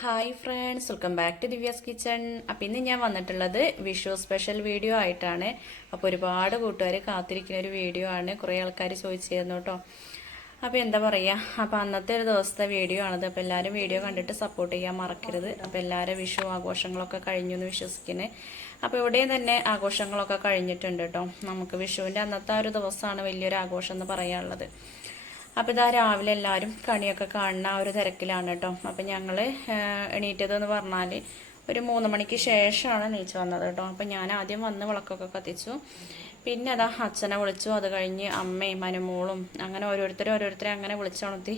Hi friends welcome back to Divya's kitchen. അപ്പം ഇന്ന് ഞാൻ വന്നിട്ടുള്ളത് വിഷു സ്പെഷ്യൽ വീഡിയോ ആയിട്ടാണ്. അപ്പോൾ ഒരുപാട് കൂട്ടുകാർ കാത്തിരിക്കുന്ന ഒരു വീഡിയോ ആണ്. കുറേ ആൾക്കാർ ചോദിച്ചിരുന്നു കേട്ടോ. അപ്പോൾ എന്താ പറയുക അപ്പോൾ അന്നത്തെ ഒരു ദിവസത്തെ വീഡിയോ ആണത്. അപ്പോൾ എല്ലാവരും വീഡിയോ കണ്ടിട്ട് സപ്പോർട്ട് ചെയ്യാൻ മറക്കരുത്. അപ്പോൾ എല്ലാവരും വിഷു ആഘോഷങ്ങളൊക്കെ കഴിഞ്ഞു എന്ന് വിശ്വസിക്കുന്നത് അപ്പോൾ ഇവിടെയും തന്നെ ആഘോഷങ്ങളൊക്കെ കഴിഞ്ഞിട്ടുണ്ട് കേട്ടോ. നമുക്ക് വിഷുവിന്റെ അന്നത്തെ ആ ഒരു ദിവസമാണ് വലിയൊരു ആഘോഷം എന്ന് പറയാനുള്ളത്. അപ്പോൾ ഇതാ രാവിലെ എല്ലാവരും കണിയൊക്കെ കാണുന്ന ആ ഒരു തിരക്കിലാണ് കേട്ടോ. അപ്പം ഞങ്ങൾ എണീറ്റതെന്ന് പറഞ്ഞാൽ ഒരു മൂന്ന് മണിക്ക് ശേഷമാണ് എണീച്ച് വന്നത് കേട്ടോ. അപ്പം ഞാൻ ആദ്യം വന്ന് വിളക്കൊക്കെ കത്തിച്ചു. പിന്നെ അതാ അച്ഛനെ വിളിച്ചു. അത് കഴിഞ്ഞ് അമ്മയും മനുമോളും അങ്ങനെ ഓരോരുത്തരും ഓരോരുത്തരെ അങ്ങനെ വിളിച്ചുണർത്തി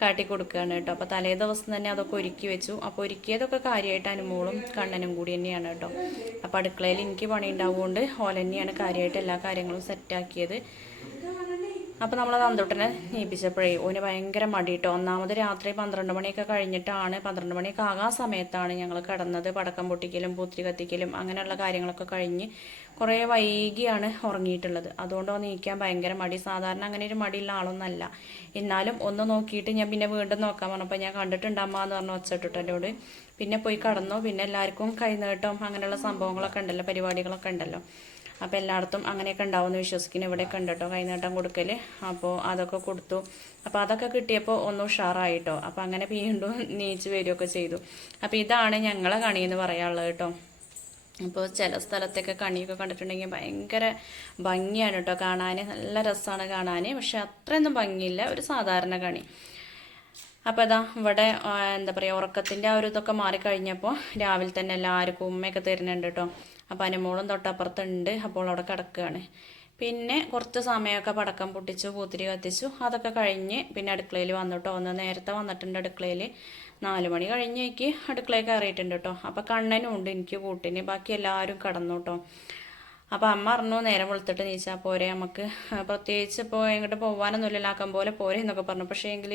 കാട്ടി കൊടുക്കുകയാണ് കേട്ടോ. അപ്പോൾ തലേ ദിവസം തന്നെ അതൊക്കെ ഒരുക്കി വെച്ചു. അപ്പോൾ ഒരുക്കിയതൊക്കെ കാര്യമായിട്ട് അനുമോളും കണ്ണനും കൂടി തന്നെയാണ് കേട്ടോ. അപ്പോൾ അടുക്കളയിൽ എനിക്ക് പണി ഉണ്ടാവുകൊണ്ട് ഓല തന്നെയാണ് കാര്യമായിട്ട് എല്ലാ കാര്യങ്ങളും സെറ്റാക്കിയത് അപ്പോൾ നമ്മൾ നന്ദുട്ടനെ നീപ്പിച്ചപ്പോഴേ ഓന് ഭയങ്കര മടി കേട്ടോ ഒന്നാമത് രാത്രി പന്ത്രണ്ട് മണിയൊക്കെ കഴിഞ്ഞിട്ടാണ് പന്ത്രണ്ട് മണിയൊക്കെ ആകാൻ സമയത്താണ് ഞങ്ങൾ കിടന്നത്. പടക്കം പൊട്ടിക്കലും പൂത്തിരി കത്തിക്കലും അങ്ങനെയുള്ള കാര്യങ്ങളൊക്കെ കഴിഞ്ഞ് കുറേ വൈകിയാണ് ഉറങ്ങിയിട്ടുള്ളത്. അതുകൊണ്ട് നീക്കാൻ ഭയങ്കര മടി. സാധാരണ അങ്ങനെ ഒരു മടിയുള്ള ആളൊന്നല്ല. എന്നാലും ഒന്ന് നോക്കിയിട്ട് ഞാൻ പിന്നെ വീണ്ടും നോക്കാൻ പറഞ്ഞപ്പോൾ ഞാൻ കണ്ടിട്ടുണ്ടമ്മ എന്ന് പറഞ്ഞു വച്ചിട്ടിട്ട് എന്നോട് പിന്നെ പോയി കടന്നു. പിന്നെ എല്ലാവർക്കും കൈനീട്ടം അങ്ങനെയുള്ള സംഭവങ്ങളൊക്കെ ഉണ്ടല്ലോ പരിപാടികളൊക്കെ ഉണ്ടല്ലോ. അപ്പോൾ എല്ലായിടത്തും അങ്ങനെയൊക്കെ ഉണ്ടാവുമെന്ന് വിശ്വസിക്കുന്നു. ഇവിടെ കണ്ടിട്ടോ കൈനീട്ടം കൊടുക്കൽ അപ്പോൾ അതൊക്കെ കൊടുത്തു. അപ്പോൾ അതൊക്കെ കിട്ടിയപ്പോൾ ഒന്ന് ഉഷാറായിട്ടോ അപ്പോൾ അങ്ങനെ വീണ്ടും നീച്ച് വരികയൊക്കെ ചെയ്തു. അപ്പോൾ ഇതാണ് ഞങ്ങളെ കണി എന്ന് പറയാനുള്ളത് കേട്ടോ. അപ്പോൾ ചില സ്ഥലത്തൊക്കെ കണിയൊക്കെ കണ്ടിട്ടുണ്ടെങ്കിൽ ഭയങ്കര ഭംഗിയാണ് കേട്ടോ കാണാൻ നല്ല രസമാണ് കാണാൻ പക്ഷെ അത്രയൊന്നും ഭംഗിയില്ല. ഒരു സാധാരണ കണി. അപ്പോൾ അതാ ഇവിടെ എന്താ പറയുക ഉറക്കത്തിന്റെ ആ ഒരു ഇതൊക്കെ മാറിക്കഴിഞ്ഞപ്പോൾ രാവിലെ തന്നെ എല്ലാവർക്കും ഉമ്മയൊക്കെ തരുന്നുണ്ട് കേട്ടോ. അപ്പോൾ അനുമോളും തൊട്ടപ്പുറത്തുണ്ട്. അപ്പോൾ അവിടെ കിടക്കുകയാണ്. പിന്നെ കുറച്ച് സമയമൊക്കെ പടക്കം പൊട്ടിച്ചു പൂത്തിരി കത്തിച്ചു. അതൊക്കെ കഴിഞ്ഞ് പിന്നെ അടുക്കളയിൽ വന്നിട്ടോ ഒന്ന് നേരത്തെ വന്നിട്ടുണ്ട് അടുക്കളയിൽ. നാല് മണി കഴിഞ്ഞേക്ക് അടുക്കളയിൽ കയറിയിട്ടുണ്ട് കേട്ടോ അപ്പോൾ കണ്ണനും ഉണ്ട് എനിക്ക് കൂട്ടിന് ബാക്കി എല്ലാവരും കടന്നു കേട്ടോ അപ്പോൾ അമ്മ പറഞ്ഞു നേരം വെളുത്തിട്ട് നീച്ചാൽ പോരെ നമുക്ക് പ്രത്യേകിച്ച് ഇപ്പോൾ എങ്ങോട്ട് പോകാനൊന്നുമില്ലല്ലോ ആക്കം പോലെ പോരെ എന്നൊക്കെ പറഞ്ഞു. പക്ഷേ എങ്കിൽ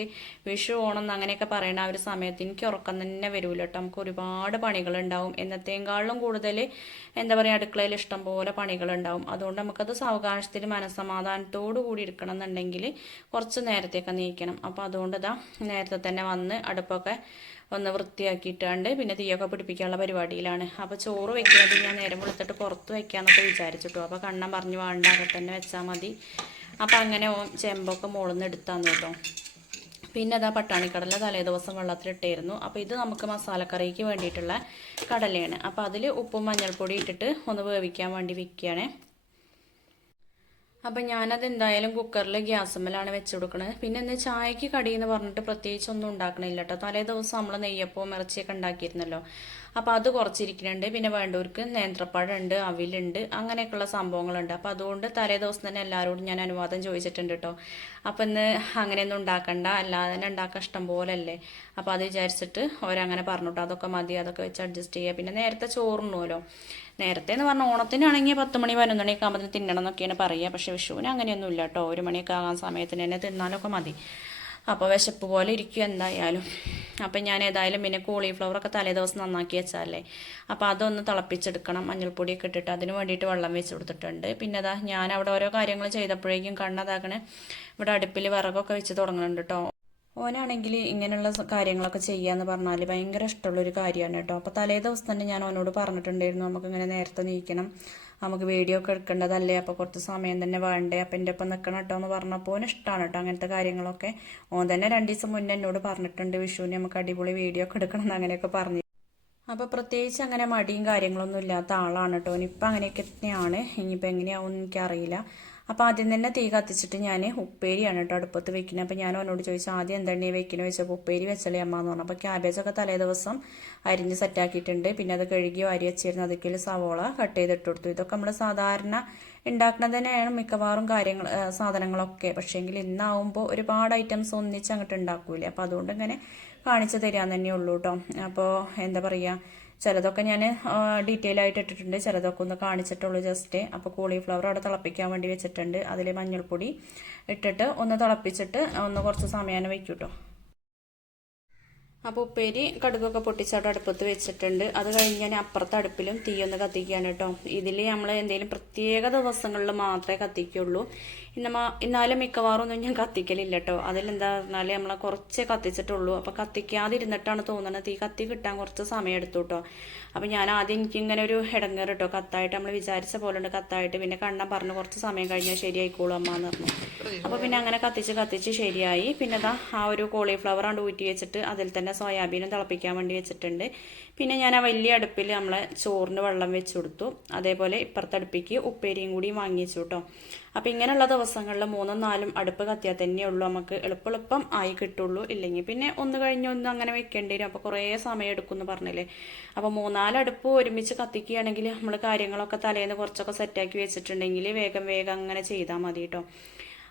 വിഷു ഓണം അങ്ങനെയൊക്കെ പറയണ ആ ഒരു സമയത്ത് എനിക്ക് ഉറക്കം തന്നെ വരൂല കേട്ടോ. നമുക്ക് ഒരുപാട് പണികളുണ്ടാവും. എന്നത്തേക്കാളും കൂടുതൽ എന്താ പറയുക അടുക്കളയിൽ ഇഷ്ടം പോലെ പണികളുണ്ടാവും. അതുകൊണ്ട് നമുക്കത് സാവകാശത്തിൽ മനസ്സമാധാനത്തോടു കൂടി ഇരിക്കണം എന്നുണ്ടെങ്കിൽ കുറച്ച് നേരത്തേക്ക് നീക്കണം. അപ്പോൾ അതുകൊണ്ട് ഇതാ നേരത്തെ തന്നെ വന്ന് അടുപ്പൊക്കെ ഒന്ന് വൃത്തിയാക്കിയിട്ടാണ്ട് പിന്നെ തീയൊക്കെ പിടിപ്പിക്കാനുള്ള പരിപാടിയിലാണ്. അപ്പോൾ ചോറ് വെക്കുന്നത് ഞാൻ നേരം വെളുത്തിട്ട് പുറത്ത് വെക്കാമെന്നൊക്കെ വിചാരിച്ചിട്ടു. അപ്പോൾ കണ്ണം പറഞ്ഞു വേണ്ട അവിടെ തന്നെ വെച്ചാൽ മതി. അപ്പോൾ അങ്ങനെ ചെമ്പൊക്കെ മുകളിൽ നിന്ന് എടുത്താന്ന് കേട്ടോ. പിന്നെ അതാ പട്ടാണിക്കടല തലേദിവസം വെള്ളത്തിലിട്ടായിരുന്നു അപ്പോൾ ഇത് നമുക്ക് മസാലക്കറിക്ക് വേണ്ടിയിട്ടുള്ള കടലയാണ്. അപ്പോൾ അതിൽ ഉപ്പും മഞ്ഞൾപ്പൊടി ഇട്ടിട്ട് ഒന്ന് വേവിക്കാൻ വേണ്ടി വെക്കുകയാണ്. അപ്പം ഞാനത് എന്തായാലും കുക്കറിൽ ഗ്യാസമ്മലാണ് വെച്ച് കൊടുക്കുന്നത് പിന്നെ ഇന്ന് ചായക്ക് കടി എന്ന് പറഞ്ഞിട്ട് പ്രത്യേകിച്ച് ഒന്നും ഉണ്ടാക്കണില്ല കേട്ടോ തലേ ദിവസം നമ്മൾ നെയ്യപ്പവും ഇറച്ചിയൊക്കെ ഉണ്ടാക്കിയിരുന്നല്ലോ. അപ്പോൾ അത് കുറച്ചിരിക്കുന്നുണ്ട്. പിന്നെ വേണ്ടവർക്ക് നേന്ത്രപ്പഴമുണ്ട് അവിലുണ്ട് അങ്ങനെയൊക്കെയുള്ള സംഭവങ്ങളുണ്ട്. അപ്പോൾ അതുകൊണ്ട് തലേ ദിവസം തന്നെ എല്ലാവരോടും ഞാൻ അനുവാദം ചോദിച്ചിട്ടുണ്ട് കേട്ടോ അപ്പം ഇന്ന് അങ്ങനെയൊന്നും ഉണ്ടാക്കണ്ട. അല്ലാതെ തന്നെ ഉണ്ടാക്കാൻ ഇഷ്ടം പോലല്ലേ. അപ്പോൾ അത് വിചാരിച്ചിട്ട് അവരങ്ങനെ പറഞ്ഞു കേട്ടോ അതൊക്കെ മതി അതൊക്കെ വെച്ച് അഡ്ജസ്റ്റ് ചെയ്യുക പിന്നെ നേരത്തെ ചോറുണ്ണുമല്ലോ നേരത്തെ എന്ന് പറഞ്ഞാൽ ഓണത്തിനാണെങ്കിൽ പത്ത് മണി പതിനൊന്ന് മണിയൊക്കെ ആകുമ്പോൾ തിന്നണം എന്നൊക്കെയാണ് പറയുക. പക്ഷേ വിഷുവിന് അങ്ങനെയൊന്നും ഇല്ല കേട്ടോ. ഒരു മണിയൊക്കെ ആകാൻ സമയത്തിന് തന്നെ തിന്നാലൊക്കെ മതി. അപ്പോൾ വിശപ്പ് പോലെ ഇരിക്കും എന്തായാലും. അപ്പം ഞാൻ ഏതായാലും പിന്നെ കോളിഫ്ലവറൊക്കെ തലേ ദിവസം നന്നാക്കി വെച്ചാലേ. അപ്പോൾ അതൊന്ന് തിളപ്പിച്ചെടുക്കണം. മഞ്ഞൾപ്പൊടിയൊക്കെ ഇട്ടിട്ട് അതിന് വേണ്ടിയിട്ട് വെള്ളം വെച്ച് കൊടുത്തിട്ടുണ്ട്. പിന്നെ അതാ ഞാൻ അവിടെ ഓരോ കാര്യങ്ങൾ ചെയ്തപ്പോഴേക്കും കണ്ണതാക്കണേ ഇവിടെ അടുപ്പിൽ വിറകൊക്കെ വെച്ച് തുടങ്ങുന്നുണ്ട് കേട്ടോ. ഓനാണെങ്കിൽ ഇങ്ങനെയുള്ള കാര്യങ്ങളൊക്കെ ചെയ്യാന്ന് പറഞ്ഞാൽ ഭയങ്കര ഇഷ്ടമുള്ളൊരു കാര്യമാണ് കേട്ടോ. അപ്പോൾ തലേ ദിവസം തന്നെ ഞാൻ ഓനോട് പറഞ്ഞിട്ടുണ്ടായിരുന്നു നമുക്ക് ഇങ്ങനെ നേരത്തെ നീക്കണം നമുക്ക് വീഡിയോ ഒക്കെ എടുക്കേണ്ടതല്ലേ അപ്പോൾ കുറച്ച് സമയം തന്നെ വേണ്ടേ അപ്പം എന്റെ ഒപ്പം നിൽക്കണം കേട്ടോ എന്ന് പറഞ്ഞപ്പോൾ ഓന് ഇഷ്ടമാണ് കേട്ടോ അങ്ങനത്തെ കാര്യങ്ങളൊക്കെ. ഓൻ തന്നെ രണ്ട് ദിവസം മുന്നേ എന്നോട് പറഞ്ഞിട്ടുണ്ട് വിഷുവിന് നമുക്ക് അടിപൊളി വീഡിയോ ഒക്കെ എടുക്കണം എന്ന് അങ്ങനെയൊക്കെ പറഞ്ഞു. അപ്പോൾ പ്രത്യേകിച്ച് അങ്ങനെ മടിയും കാര്യങ്ങളൊന്നും ഇല്ലാത്ത ആളാണ് കേട്ടോ. ഇനിയിപ്പോൾ അങ്ങനെയൊക്കെ തന്നെയാണ്. ഇനിയിപ്പോൾ എങ്ങനെയാവും എനിക്കറിയില്ല. അപ്പോൾ ആദ്യം തന്നെ തീ കത്തിച്ചിട്ട് ഞാൻ ഉപ്പേരിയാണ് കേട്ടോ അടുപ്പത്ത് വെക്കുന്നത് അപ്പോൾ ഞാൻ അവനോട് ചോദിച്ചു ആദ്യം എന്താണ് വെക്കുന്നത് ചോദിച്ചപ്പോൾ ഉപ്പേരി വെച്ചല്ലേ അമ്മ? എന്ന് പറഞ്ഞു. അപ്പോൾ ക്യാബേജൊക്കെ തലേ ദിവസം അരിഞ്ഞ് സെറ്റാക്കിയിട്ടുണ്ട് പിന്നെ അത് കഴുകി വാരി വെച്ചിരുന്നു. അതിൽ സവോള കട്ട് ചെയ്തിട്ട് കൊടുത്തു. ഇതൊക്കെ നമ്മൾ സാധാരണ ഉണ്ടാക്കുന്നത് തന്നെയാണ് മിക്കവാറും കാര്യങ്ങൾ സാധനങ്ങളൊക്കെ. പക്ഷേങ്കിൽ ഇന്നാവുമ്പോൾ ഒരുപാട് ഐറ്റംസ് ഒന്നിച്ച് അങ്ങോട്ട് ഉണ്ടാക്കൂലേ അപ്പോൾ അതുകൊണ്ട് ഇങ്ങനെ കാണിച്ചു തരാൻ തന്നെ ഉള്ളൂ കേട്ടോ അപ്പോൾ എന്താ പറയുക ചിലതൊക്കെ ഞാൻ ഡീറ്റെയിൽ ആയിട്ട് ഇട്ടിട്ടുണ്ട്. ചിലതൊക്കെ ഒന്ന് കാണിച്ചിട്ടുള്ളൂ ജസ്റ്റ് അപ്പോൾ കോളിഫ്ലവർ അവിടെ തിളപ്പിക്കാൻ വേണ്ടി വെച്ചിട്ടുണ്ട്. അതിൽ മഞ്ഞൾപ്പൊടി ഇട്ടിട്ട് ഒന്ന് തിളപ്പിച്ചിട്ട് ഒന്ന് കുറച്ച് സമയം വയ്ക്കും കേട്ടോ അപ്പോൾ ഉപ്പേരി കടുകൊക്കെ പൊട്ടിച്ചവിടെ അടുപ്പത്ത് വെച്ചിട്ടുണ്ട്. അത് കഴിഞ്ഞ് ഞാൻ അപ്പുറത്തെ അടുപ്പിലും തീയൊന്ന് കത്തിക്കുകയാണ് കേട്ടോ. ഇതിൽ നമ്മൾ എന്തെങ്കിലും പ്രത്യേക ദിവസങ്ങളിൽ മാത്രമേ കത്തിക്കുള്ളൂ. ഇന്നമ എന്നാലും മിക്കവാറും ഒന്നും ഞാൻ കത്തിക്കലില്ല കേട്ടോ അതിലെന്താ പറഞ്ഞാൽ നമ്മളെ കുറച്ചേ കത്തിച്ചിട്ടുള്ളൂ. അപ്പോൾ കത്തിക്കാതിരുന്നിട്ടാണ് തോന്നുന്നത് ഈ കത്തി കിട്ടാൻ കുറച്ച് സമയം എടുത്തു കേട്ടോ അപ്പോൾ ഞാൻ ആദ്യം എനിക്കിങ്ങനെ ഒരു ഇടങ്ങേറ് കേട്ടോ കത്തായിട്ട് നമ്മൾ വിചാരിച്ച പോലെ ഉണ്ട് കത്തായിട്ട് പിന്നെ കണ്ണൻ പറഞ്ഞു കുറച്ച് സമയം കഴിഞ്ഞാൽ ശരിയായിക്കോളൂ അമ്മ എന്ന് പറഞ്ഞു. അപ്പോൾ പിന്നെ അങ്ങനെ കത്തിച്ച് കത്തിച്ച് ശരിയായി. പിന്നെ ദാ ആ ഒരു കോളിഫ്ലവർ ആണ് ഊറ്റി വെച്ചിട്ട് അതിൽ തന്നെ സോയാബീനും തിളപ്പിക്കാൻ വേണ്ടി വെച്ചിട്ടുണ്ട്. പിന്നെ ഞാൻ ആ വലിയ അടുപ്പിൽ നമ്മളെ ചോറിന് വെള്ളം വെച്ച് കൊടുത്തു. അതേപോലെ ഇപ്പുറത്തെ അടുപ്പിക്ക് ഉപ്പേരിയും കൂടി വാങ്ങിച്ചു കേട്ടോ അപ്പോൾ ഇങ്ങനെയുള്ള ദിവസങ്ങളിൽ മൂന്നും നാലും അടുപ്പ് കത്തിയാൽ തന്നെ ഉള്ളൂ. നമുക്ക് എളുപ്പെളുപ്പം ആയി കിട്ടുള്ളൂ. ഇല്ലെങ്കിൽ പിന്നെ ഒന്ന് കഴിഞ്ഞ് ഒന്ന് അങ്ങനെ വെക്കേണ്ടി വരും. അപ്പോൾ കുറേ സമയം എടുക്കും എന്ന് പറഞ്ഞില്ലേ? അപ്പോൾ മൂന്നാൽ അടുപ്പ് ഒരുമിച്ച് കത്തിക്കുകയാണെങ്കിൽ നമ്മൾ കാര്യങ്ങളൊക്കെ തലേന്ന് കുറച്ചൊക്കെ സെറ്റാക്കി വെച്ചിട്ടുണ്ടെങ്കിൽ വേഗം വേഗം അങ്ങനെ ചെയ്താൽ മതി കേട്ടോ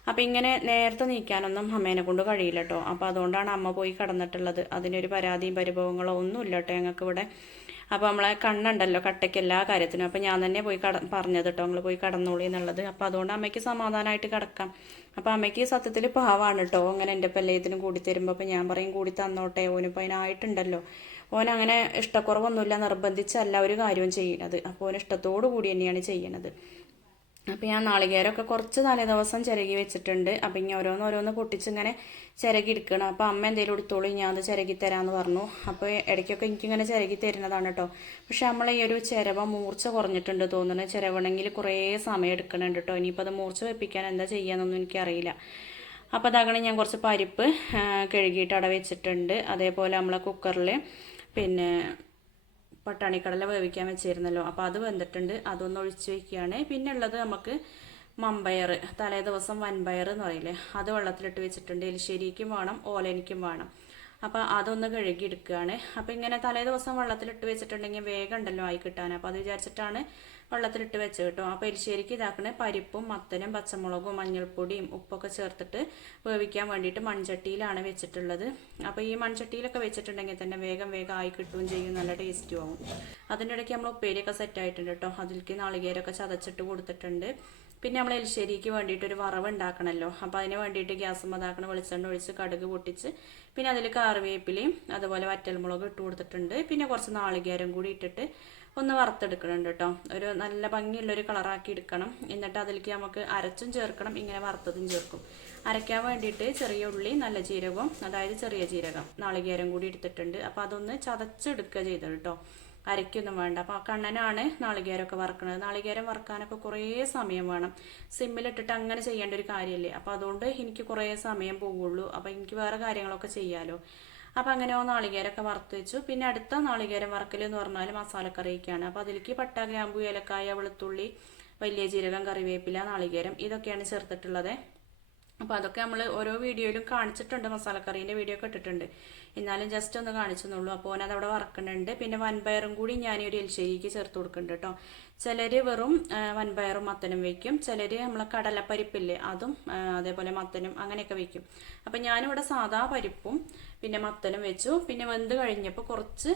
അപ്പം ഇങ്ങനെ നേരത്തെ നീക്കാനൊന്നും അമ്മേനെ കൊണ്ട് കഴിയില്ല കേട്ടോ അപ്പോൾ അതുകൊണ്ടാണ് അമ്മ പോയി കടന്നിട്ടുള്ളത്. അതിനൊരു പരാതിയും പരിഭവങ്ങളോ ഒന്നുമില്ല കേട്ടോ ഞങ്ങൾക്ക് ഇവിടെ അപ്പോൾ നമ്മളെ കണ്ണുണ്ടല്ലോ കട്ടയ്ക്ക് എല്ലാ കാര്യത്തിനും. അപ്പോൾ ഞാൻ തന്നെ പോയി കട പറഞ്ഞത് കേട്ടോ നിങ്ങൾ പോയി കടന്നോളി എന്നുള്ളത്. അപ്പോൾ അതുകൊണ്ട് അമ്മയ്ക്ക് സമാധാനമായിട്ട് കിടക്കാം. അപ്പോൾ അമ്മയ്ക്ക് സത്യത്തിൽ പാവാണ് കേട്ടോ അങ്ങനെ എന്റെ പല്ലയത്തിനും കൂടി തരുമ്പോൾ അപ്പോൾ ഞാൻ പറയും കൂടി തന്നോട്ടെ. ഓനിപ്പോൾ അതിനായിട്ടുണ്ടല്ലോ ഓൻ അങ്ങനെ ഇഷ്ടക്കുറവൊന്നുമില്ല. നിർബന്ധിച്ചല്ല ഒരു കാര്യവും ചെയ്യുന്നത് അപ്പോൾ ഓൻ ഇഷ്ടത്തോടു കൂടി തന്നെയാണ് ചെയ്യണത്. അപ്പോൾ ഞാൻ നാളികേരമൊക്കെ കുറച്ച് തലേ ദിവസം ചിരകി വെച്ചിട്ടുണ്ട്. അപ്പം ഇങ്ങനെ ഓരോന്ന് ഓരോന്ന് പൊട്ടിച്ചിങ്ങനെ ചിരകി എടുക്കണം. അപ്പോൾ അമ്മ എന്തെങ്കിലും എടുത്തോളൂ ഞാൻ അത് ചിരകി തരാമെന്ന് പറഞ്ഞു. അപ്പോൾ ഇടയ്ക്കൊക്കെ എനിക്കിങ്ങനെ ചിരകി തരുന്നതാണ് കേട്ടോ പക്ഷെ നമ്മൾ ഈ ഒരു ചിരവ മൂർച്ച കുറഞ്ഞിട്ടുണ്ട് തോന്നുന്നു. ചിരവണമെങ്കിൽ കുറേ സമയം എടുക്കണുണ്ട് കേട്ടോ ഇനിയിപ്പോൾ അത് മൂർച്ച വെപ്പിക്കാൻ എന്താ ചെയ്യാന്നൊന്നും എനിക്കറിയില്ല. അപ്പോൾ അതാകണേ ഞാൻ കുറച്ച് പരിപ്പ് കഴുകിയിട്ട് അവിടെ വെച്ചിട്ടുണ്ട്. അതേപോലെ നമ്മളെ കുക്കറിൽ പിന്നെ പട്ടാണിക്കടല വേവിക്കാൻ വെച്ചിരുന്നല്ലോ. അപ്പോൾ അത് വെന്തിട്ടുണ്ട്. അതൊന്ന് ഒഴിച്ച് വയ്ക്കുകയാണ് പിന്നെ ഉള്ളത് നമുക്ക് മമ്പയർ തലേ ദിവസം വൻപയർ എന്ന് പറയില്ലേ? അത് വെള്ളത്തിലിട്ട് വെച്ചിട്ടുണ്ട്. എലിശ്ശേരിക്കും വേണം ഓലനിക്കും വേണം. അപ്പോൾ അതൊന്ന് കഴുകി എടുക്കുകയാണ് അപ്പോൾ ഇങ്ങനെ തലേ ദിവസം വെള്ളത്തിലിട്ട് വെച്ചിട്ടുണ്ടെങ്കിൽ വേഗം ഉണ്ടല്ലോ ആയി കിട്ടാൻ. അപ്പോൾ അത് വിചാരിച്ചിട്ടാണ് വെള്ളത്തിലിട്ട് വെച്ച് കേട്ടോ. അപ്പോൾ എരിശ്ശേരിക്ക് ഇതാക്കണേ പരിപ്പും മത്തനും പച്ചമുളകും മഞ്ഞൾപ്പൊടിയും ഉപ്പൊക്കെ ചേർത്തിട്ട് വേവിക്കാൻ വേണ്ടിയിട്ട് മൺചട്ടിയിലാണ് വെച്ചിട്ടുള്ളത്. അപ്പോൾ ഈ മൺചട്ടിയിലൊക്കെ വെച്ചിട്ടുണ്ടെങ്കിൽ തന്നെ വേഗം വേഗം ആയി കിട്ടുകയും ചെയ്യും. നല്ല ടേസ്റ്റും ആവും. അതിന്റെ ഇടയ്ക്ക് നമ്മൾ ഉപ്പേരിയൊക്കെ സെറ്റ് ആയിട്ടുണ്ട് കേട്ടോ. അതിലേക്ക് നാളികേരൊക്കെ ചതച്ചിട്ട് കൊടുത്തിട്ടുണ്ട്. പിന്നെ നമ്മൾ എലിശ്ശേരിക്ക് വേണ്ടിയിട്ട് ഒരു വറവ് ഉണ്ടാക്കണമല്ലോ അപ്പോൾ അതിന് വേണ്ടിയിട്ട് ഗ്യാസ് മതാക്കണ വെളിച്ചെണ്ണ ഒഴിച്ച് കടുക് പൊട്ടിച്ച് പിന്നെ അതിൽ കറിവേപ്പിലയും അതുപോലെ വറ്റൽമുളക് ഇട്ട് കൊടുത്തിട്ടുണ്ട്. പിന്നെ കുറച്ച് നാളികേരം കൂടി ഇട്ടിട്ട് ഒന്ന് വറുത്തെടുക്കണുണ്ട് കേട്ടോ ഒരു നല്ല ഭംഗിയുള്ളൊരു കളറാക്കി എടുക്കണം. എന്നിട്ട് അതിലേക്ക് നമുക്ക് അരച്ചും ചേർക്കണം. ഇങ്ങനെ വറുത്തതും ചേർക്കും. അരയ്ക്കാൻ വേണ്ടിയിട്ട് ചെറിയ ഉള്ളി നല്ല ജീരകവും അതായത് ചെറിയ ജീരകം നാളികേരം കൂടി എടുത്തിട്ടുണ്ട്. അപ്പോൾ അതൊന്ന് ചതച്ചെടുക്കുക ചെയ്തത് കേട്ടോ അരയ്ക്കൊന്നും വേണ്ട. അപ്പോൾ ആ കണ്ണനാണ് നാളികേരമൊക്കെ വറക്കുന്നത്. നാളികേരം വറക്കാനൊക്കെ കുറേ സമയം വേണം. സിമ്മിലിട്ടിട്ട് അങ്ങനെ ചെയ്യേണ്ട ഒരു കാര്യമല്ലേ? അപ്പോൾ അതുകൊണ്ട് എനിക്ക് കുറേ സമയം പോവുള്ളൂ. അപ്പോൾ എനിക്ക് വേറെ കാര്യങ്ങളൊക്കെ ചെയ്യാമല്ലോ അപ്പോൾ അങ്ങനെ ഓ നാളികേരമൊക്കെ വറുത്ത് വെച്ചു. പിന്നെ അടുത്ത നാളികേരം വറക്കൽ എന്ന് പറഞ്ഞാൽ മസാലക്കറിയൊക്കെയാണ്. അപ്പോൾ അതിലേക്ക് പട്ട ഗ്രാമ്പു ഏലക്കായ വെളുത്തുള്ളി വലിയ ജീരകം കറിവേപ്പില നാളികേരം ഇതൊക്കെയാണ് ചേർത്തിട്ടുള്ളത്. അപ്പോൾ അതൊക്കെ നമ്മൾ ഓരോ വീഡിയോയിലും കാണിച്ചിട്ടുണ്ട് മസാലക്കറീന്റെ വീഡിയോ ഒക്കെ ഇട്ടിട്ടുണ്ട്. എന്നാലും ജസ്റ്റ് ഒന്ന് കാണിച്ചെന്നുള്ളൂ. അപ്പോൾ ഓനത് അവിടെ വറക്കുന്നുണ്ട്. പിന്നെ വൻപയറും കൂടി ഞാൻ ഒരു എൽശ്ശേരിക്ക് ചേർത്ത് കൊടുക്കുന്നുണ്ട് കേട്ടോ. ചിലർ വെറും വൻപയറും മത്തനും വെക്കും. ചിലർ നമ്മളെ കടലപ്പരിപ്പില്ലേ അതും അതേപോലെ മത്തനും അങ്ങനെയൊക്കെ വെക്കും. അപ്പം ഞാനിവിടെ സാധാ പരിപ്പും പിന്നെ മത്തനും വെച്ചു. പിന്നെ വെന്ത് കഴിഞ്ഞപ്പോൾ കുറച്ച്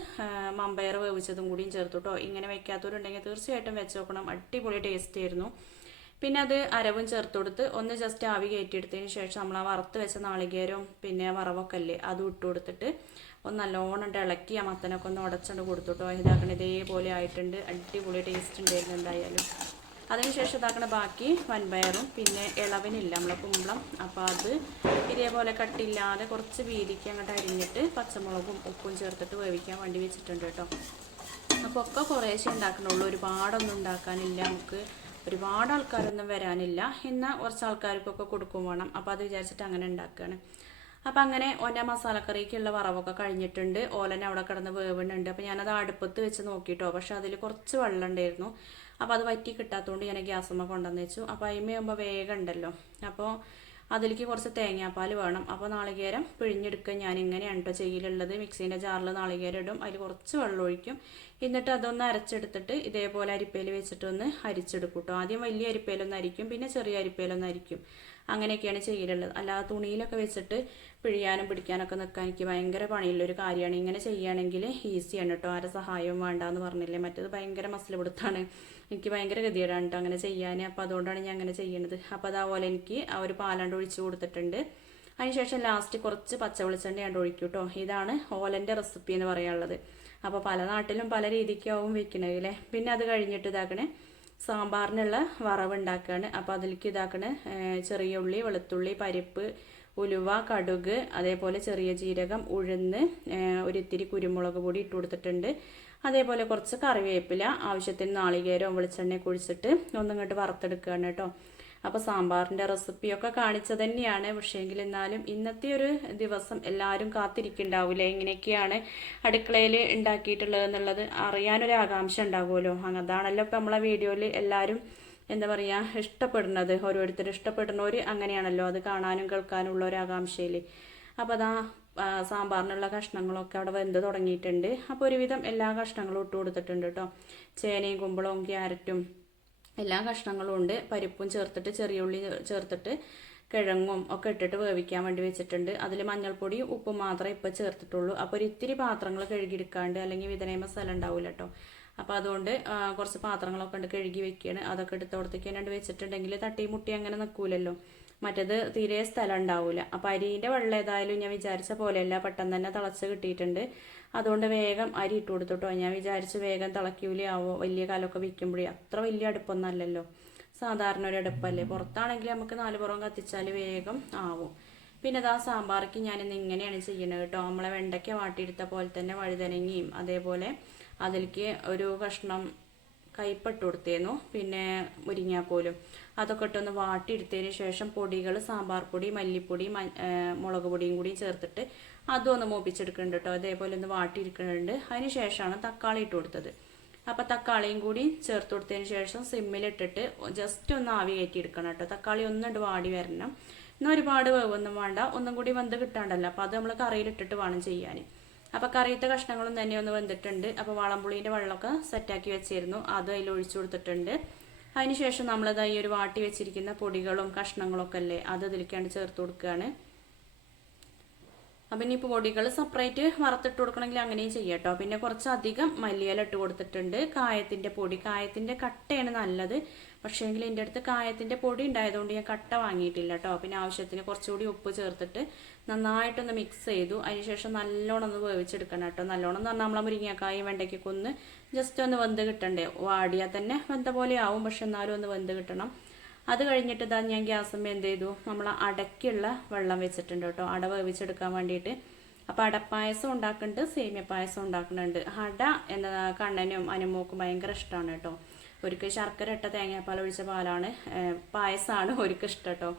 മമ്പയർ വേവിച്ചതും കൂടിയും ചേർത്തു കേട്ടോ. ഇങ്ങനെ വെക്കാത്തവരുണ്ടെങ്കിൽ തീർച്ചയായിട്ടും വെച്ച് നോക്കണം. അടിപൊളി ടേസ്റ്റ് ആയിരുന്നു. പിന്നെ അത് അരവും ചേർത്ത് കൊടുത്ത് ഒന്ന് ജസ്റ്റ് ആവി കയറ്റിയെടുത്തതിന് ശേഷം നമ്മൾ ആ വറുത്ത് വെച്ച നാളികേരവും പിന്നെ വറവൊക്കെ അല്ലേ അതും ഇട്ട് കൊടുത്തിട്ട് ഒന്ന് നല്ലോണം ഇളക്കി ആ മത്തനൊക്കെ ഒന്ന് ഉടച്ചുകൊണ്ട് കൊടുത്തുട്ടോ. ഇതാക്കണ ഇതേപോലെ ആയിട്ടുണ്ട്. അടിപൊളി ടേസ്റ്റ് ഉണ്ടായിരുന്നു എന്തായാലും. അതിനുശേഷം ഇതാക്കണ ബാക്കി വൻപയറും പിന്നെ ഇളവിനില്ല നമ്മളെ കുമ്പളം. അപ്പോൾ അത് ഇതേപോലെ കട്ടില്ലാതെ കുറച്ച് വീതിക്ക് അങ്ങോട്ട് അരിഞ്ഞിട്ട് പച്ചമുളകും ഉപ്പും ചേർത്തിട്ട് വേവിക്കാൻ വേണ്ടി വെച്ചിട്ടുണ്ട് കേട്ടോ. അപ്പോൾ ഒക്കെ കുറേശ്ശെ ഉണ്ടാക്കണുള്ളൂ. ഒരുപാടൊന്നും ഉണ്ടാക്കാനില്ല. നമുക്ക് ഒരുപാട് ആൾക്കാരൊന്നും വരാനില്ല എന്നാൽ കുറച്ച് ആൾക്കാർക്കൊക്കെ കൊടുക്കും വേണം. അപ്പോൾ അത് വിചാരിച്ചിട്ട് അങ്ങനെ ഉണ്ടാക്കുകയാണ് അപ്പം അങ്ങനെ ഓന്റെ മസാലക്കറിക്കുള്ള വറവൊക്കെ കഴിഞ്ഞിട്ടുണ്ട്. ഓലനെ അവിടെ കിടന്ന് വേവുന്നുണ്ട്. അപ്പം ഞാനത് അടുപ്പത്ത് വെച്ച് നോക്കിയിട്ടോ പക്ഷെ അതിൽ കുറച്ച് വെള്ളം ഉണ്ടായിരുന്നു. അപ്പോൾ അത് വറ്റി കിട്ടാത്തതുകൊണ്ട് ഞാൻ ഗ്യാസമ്മ കൊണ്ടുവന്ന് വെച്ചു. അപ്പോൾ അതിമയാകുമ്പോൾ വേഗം ഉണ്ടല്ലോ. അപ്പോൾ അതിലേക്ക് കുറച്ച് തേങ്ങാപ്പാൽ വേണം. അപ്പോൾ നാളികേരം പിഴിഞ്ഞെടുക്കുക. ഞാൻ ഇങ്ങനെയാണ് കേട്ടോ ചെയ്യലുള്ളത്. മിക്സീന്റെ ജാറിൽ നാളികേരം ഇടും. അതിൽ കുറച്ച് വെള്ളം ഒഴിക്കും. എന്നിട്ട് അതൊന്ന് അരച്ചെടുത്തിട്ട് ഇതേപോലെ അരിപ്പയിൽ വെച്ചിട്ട് ഒന്ന് അരിച്ചെടുക്കും കേട്ടോ. ആദ്യം വലിയ അരിപ്പയിലൊന്ന് അരിക്കും. പിന്നെ ചെറിയ അരിപ്പയിലൊന്ന് അരിക്കും. അങ്ങനെയൊക്കെയാണ് ചെയ്യലുള്ളത്. അല്ലാതെ തുണിയിലൊക്കെ വെച്ചിട്ട് പിഴിയാനും പിടിക്കാനൊക്കെ നിൽക്കാൻ എനിക്ക് ഭയങ്കര പണിയുള്ളൊരു കാര്യമാണ്. ഇങ്ങനെ ചെയ്യുകയാണെങ്കിൽ ഈസിയാണ് കേട്ടോ. ആരെ സഹായവും വേണ്ട എന്ന് പറഞ്ഞില്ലേ? മറ്റത് ഭയങ്കര മസിൽ പിടുത്താണ്. എനിക്ക് ഭയങ്കര ഗതികേടാണ് കേട്ടോ അങ്ങനെ ചെയ്യാൻ അപ്പോൾ അതുകൊണ്ടാണ് ഞാൻ അങ്ങനെ ചെയ്യണത്. അപ്പോൾ അതേപോലെ എനിക്ക് ആ ഒരു പാലാണ്ട് ഒഴിച്ച് കൊടുത്തിട്ടുണ്ട്. അതിനുശേഷം ലാസ്റ്റ് കുറച്ച് പച്ച വെളിച്ചെണ്ണ ഞാൻ ഒഴിക്കും കേട്ടോ ഇതാണ് ഓലന്റെ റെസിപ്പി എന്ന് പറയാനുള്ളത്. അപ്പോൾ പല നാട്ടിലും പല രീതിക്കാവും വെക്കണത് അല്ലേ പിന്നെ അത് കഴിഞ്ഞിട്ട് ഇതാക്കണേ സാമ്പാറിനുള്ള വറവ് ഉണ്ടാക്കുകയാണ് അപ്പോൾ അതിലേക്ക് ഇതാക്കണ ചെറിയ ഉള്ളി വെളുത്തുള്ളി പരിപ്പ് ഉലുവ കടുക് അതേപോലെ ചെറിയ ജീരകം ഉഴുന്ന് ഒരിത്തിരി കുരുമുളക് പൊടി ഇട്ട് കൊടുത്തിട്ടുണ്ട്. അതേപോലെ കുറച്ച് കറിവേപ്പില ആവശ്യത്തിന് നാളികേരവും വെളിച്ചെണ്ണയൊക്കെ ഒഴിച്ചിട്ട് ഒന്നിങ്ങോട്ട് വറുത്തെടുക്കുകയാണ് കേട്ടോ. അപ്പോൾ സാമ്പാറിന്റെ റെസിപ്പിയൊക്കെ കാണിച്ചത് തന്നെയാണ്. പക്ഷേങ്കിൽ എന്നാലും ഇന്നത്തെ ഒരു ദിവസം എല്ലാവരും കാത്തിരിക്കുന്നുണ്ടാവില്ലേ എങ്ങനെയൊക്കെയാണ് അടുക്കളയിൽ ഉണ്ടാക്കിയിട്ടുള്ളത് എന്നുള്ളത് അറിയാനൊരു ആകാംക്ഷ ഉണ്ടാകുമല്ലോ അതാണല്ലോ ഇപ്പം നമ്മളെ വീഡിയോയിൽ എല്ലാവരും എന്താ പറയുക ഇഷ്ടപ്പെടുന്നത്. ഓരോരുത്തർ ഇഷ്ടപ്പെടുന്നവർ അങ്ങനെയാണല്ലോ. അത് കാണാനും കേൾക്കാനും ഉള്ള ഒരു ആകാംക്ഷയിൽ. അപ്പോൾ അതാ സാമ്പാറിനുള്ള കഷ്ണങ്ങളൊക്കെ അവിടെ വെന്ത് തുടങ്ങിയിട്ടുണ്ട്. അപ്പോൾ ഒരുവിധം എല്ലാ കഷ്ണങ്ങളും ഇട്ട് കൊടുത്തിട്ടുണ്ട് കേട്ടോ ചേനയും കുമ്പളവും ക്യാരറ്റും എല്ലാ കഷ്ണങ്ങളും ഉണ്ട്. പരിപ്പും ചേർത്തിട്ട് ചെറിയ ഉള്ളി ചേർത്തിട്ട് കിഴങ്ങും ഒക്കെ ഇട്ടിട്ട് വേവിക്കാൻ വേണ്ടി വെച്ചിട്ടുണ്ട്. അതിൽ മഞ്ഞൾപ്പൊടിയും ഉപ്പും മാത്രമേ ഇപ്പോൾ ചേർത്തിട്ടുള്ളൂ. അപ്പോൾ ഒരു ഇത്തിരി പാത്രങ്ങൾ കഴുകിയെടുക്കാണ്ട് അല്ലെങ്കിൽ വിതനയ മസാല ഉണ്ടാവില്ല കേട്ടോ അപ്പോൾ അതുകൊണ്ട് കുറച്ച് പാത്രങ്ങളൊക്കെ ഉണ്ട് കഴുകി വെക്കുകയാണ് അതൊക്കെ എടുത്തോടത്തേക്ക് രണ്ട് വെച്ചിട്ടുണ്ടെങ്കിൽ തട്ടി മുട്ടി അങ്ങനെ നിൽക്കൂലല്ലോ. മറ്റേത് തീരെ സ്ഥലം ഉണ്ടാവില്ല അപ്പോൾ അരിന്റെ വെള്ളം ഏതായാലും ഞാൻ വിചാരിച്ച പോലെയല്ല പെട്ടെന്ന് തന്നെ തിളച്ച് കിട്ടിയിട്ടുണ്ട്. അതുകൊണ്ട് വേഗം അരി ഇട്ട് കൊടുത്തിട്ടോ. ഞാൻ വിചാരിച്ച് വേഗം തിളക്കൂലേ ആവോ? വലിയ കാലമൊക്കെ വിൽക്കുമ്പോഴേ അത്ര വലിയ അടുപ്പൊന്നും അല്ലല്ലോ. സാധാരണ ഒരു അടുപ്പല്ലേ. പുറത്താണെങ്കിൽ നമുക്ക് നാല് പുറം കത്തിച്ചാൽ വേഗം ആവും. പിന്നെ അതാ സാമ്പാർക്ക് ഞാനിന്ന് ഇങ്ങനെയാണ് ചെയ്യുന്നത് കേട്ടോ. നമ്മളെ വെണ്ടയ്ക്ക വാട്ടിയെടുത്ത പോലെ തന്നെ വഴുതനങ്ങയും അതേപോലെ അതിലേക്ക് ഒരു കഷ്ണം കൈപ്പട്ട് കൊടുത്തേന്നു പിന്നെ മുരിങ്ങാക്കോലും. അതൊക്കെ ഇട്ടൊന്ന് വാട്ടിയെടുത്തതിന് ശേഷം പൊടികൾ സാമ്പാർ പൊടി മല്ലിപ്പൊടി മുളക് പൊടിയും കൂടി ചേർത്തിട്ട് അതും ഒന്ന് മൂപ്പിച്ചെടുക്കുന്നുണ്ട് കേട്ടോ. അതേപോലെ ഒന്ന് വാട്ടിയിരിക്കുന്നുണ്ട് അതിന് ശേഷമാണ് തക്കാളി ഇട്ട് കൊടുത്തത്. അപ്പോൾ തക്കാളിയും കൂടി ചേർത്ത് കൊടുത്തതിന് ശേഷം സിമ്മിലിട്ടിട്ട് ജസ്റ്റ് ഒന്ന് ആവി കയറ്റി എടുക്കണം കേട്ടോ. തക്കാളി ഒന്നുണ്ട് വാടി വരണം. എന്നാൽ ഒരുപാട് വേവൊന്നും വേണ്ട. ഒന്നും കൂടി വെന്ത് കിട്ടാണ്ടല്ലോ. അപ്പോൾ അത് നമ്മൾ കറിയിലിട്ടിട്ട് വേണം ചെയ്യാൻ അപ്പോൾ കറിയത്തെ കഷ്ണങ്ങളും തന്നെ ഒന്ന് വെന്തിട്ടുണ്ട്. അപ്പോൾ വളംപുളീന്റെ വെള്ളമൊക്കെ സെറ്റാക്കി വെച്ചിരുന്നു. അത് അതിൽ ഒഴിച്ചു കൊടുത്തിട്ടുണ്ട്. അതിനുശേഷം നമ്മളത് ഈ ഒരു വാട്ടി വെച്ചിരിക്കുന്ന പൊടികളും കഷ്ണങ്ങളൊക്കെ അല്ലേ അത് ഇതിലേക്കാണ്ട് ചേർത്ത് കൊടുക്കുകയാണ്. അപ്പം ഇനി പൊടികൾ സെപ്പറേറ്റ് വറുത്തിട്ട് കൊടുക്കണമെങ്കിൽ അങ്ങനെയും ചെയ്യാം കേട്ടോ പിന്നെ കുറച്ചധികം മല്ലിയില ഇട്ട് കൊടുത്തിട്ടുണ്ട്. കായത്തിന്റെ പൊടി. കായത്തിന്റെ കട്ടയാണ് നല്ലത്. പക്ഷേങ്കിൽ എന്റെ അടുത്ത് കായത്തിന്റെ പൊടി ഉണ്ടായതുകൊണ്ട് ഞാൻ കട്ട വാങ്ങിയിട്ടില്ല കേട്ടോ പിന്നെ ആവശ്യത്തിന് കുറച്ചുകൂടി ഉപ്പ് ചേർത്തിട്ട് നന്നായിട്ടൊന്ന് മിക്സ് ചെയ്തു. അതിനുശേഷം നല്ലോണം ഒന്ന് വേവിച്ചെടുക്കണം കേട്ടോ നല്ലോണം എന്ന് പറഞ്ഞാൽ നമ്മളെ മുരിങ്ങക്കായും വെണ്ടയ്ക്കൊക്കെ ഒന്ന് ജസ്റ്റ് ഒന്ന് വെന്ത് കിട്ടണ്ടേ? വാടിയാൽ തന്നെ വെന്ത പോലെ ആവും. പക്ഷെ എന്നാലും ഒന്ന് വെന്ത് കിട്ടണം. അത് കഴിഞ്ഞിട്ട് ഇതാ ഞാൻ ഗ്യാസമ്മ എന്ത് ചെയ്തു? നമ്മൾ അടയ്ക്കുള്ള വെള്ളം വെച്ചിട്ടുണ്ട് കേട്ടോ. അട വേവിച്ചെടുക്കാൻ വേണ്ടിയിട്ട്. അപ്പോൾ അടപ്പായസം ഉണ്ടാക്കുന്നുണ്ട് സേമിയ പായസം ഉണ്ടാക്കുന്നുണ്ട് അട എന്ന കണ്ണനും അനുമോക്കും ഭയങ്കര ഇഷ്ടമാണ് കേട്ടോ. ഒരിക്കൽ ശർക്കര ഇട്ട തേങ്ങാപ്പാൽ ഒഴിച്ച പാലാണ് പായസമാണ് ഒരിക്കൽ ഇഷ്ടം കേട്ടോ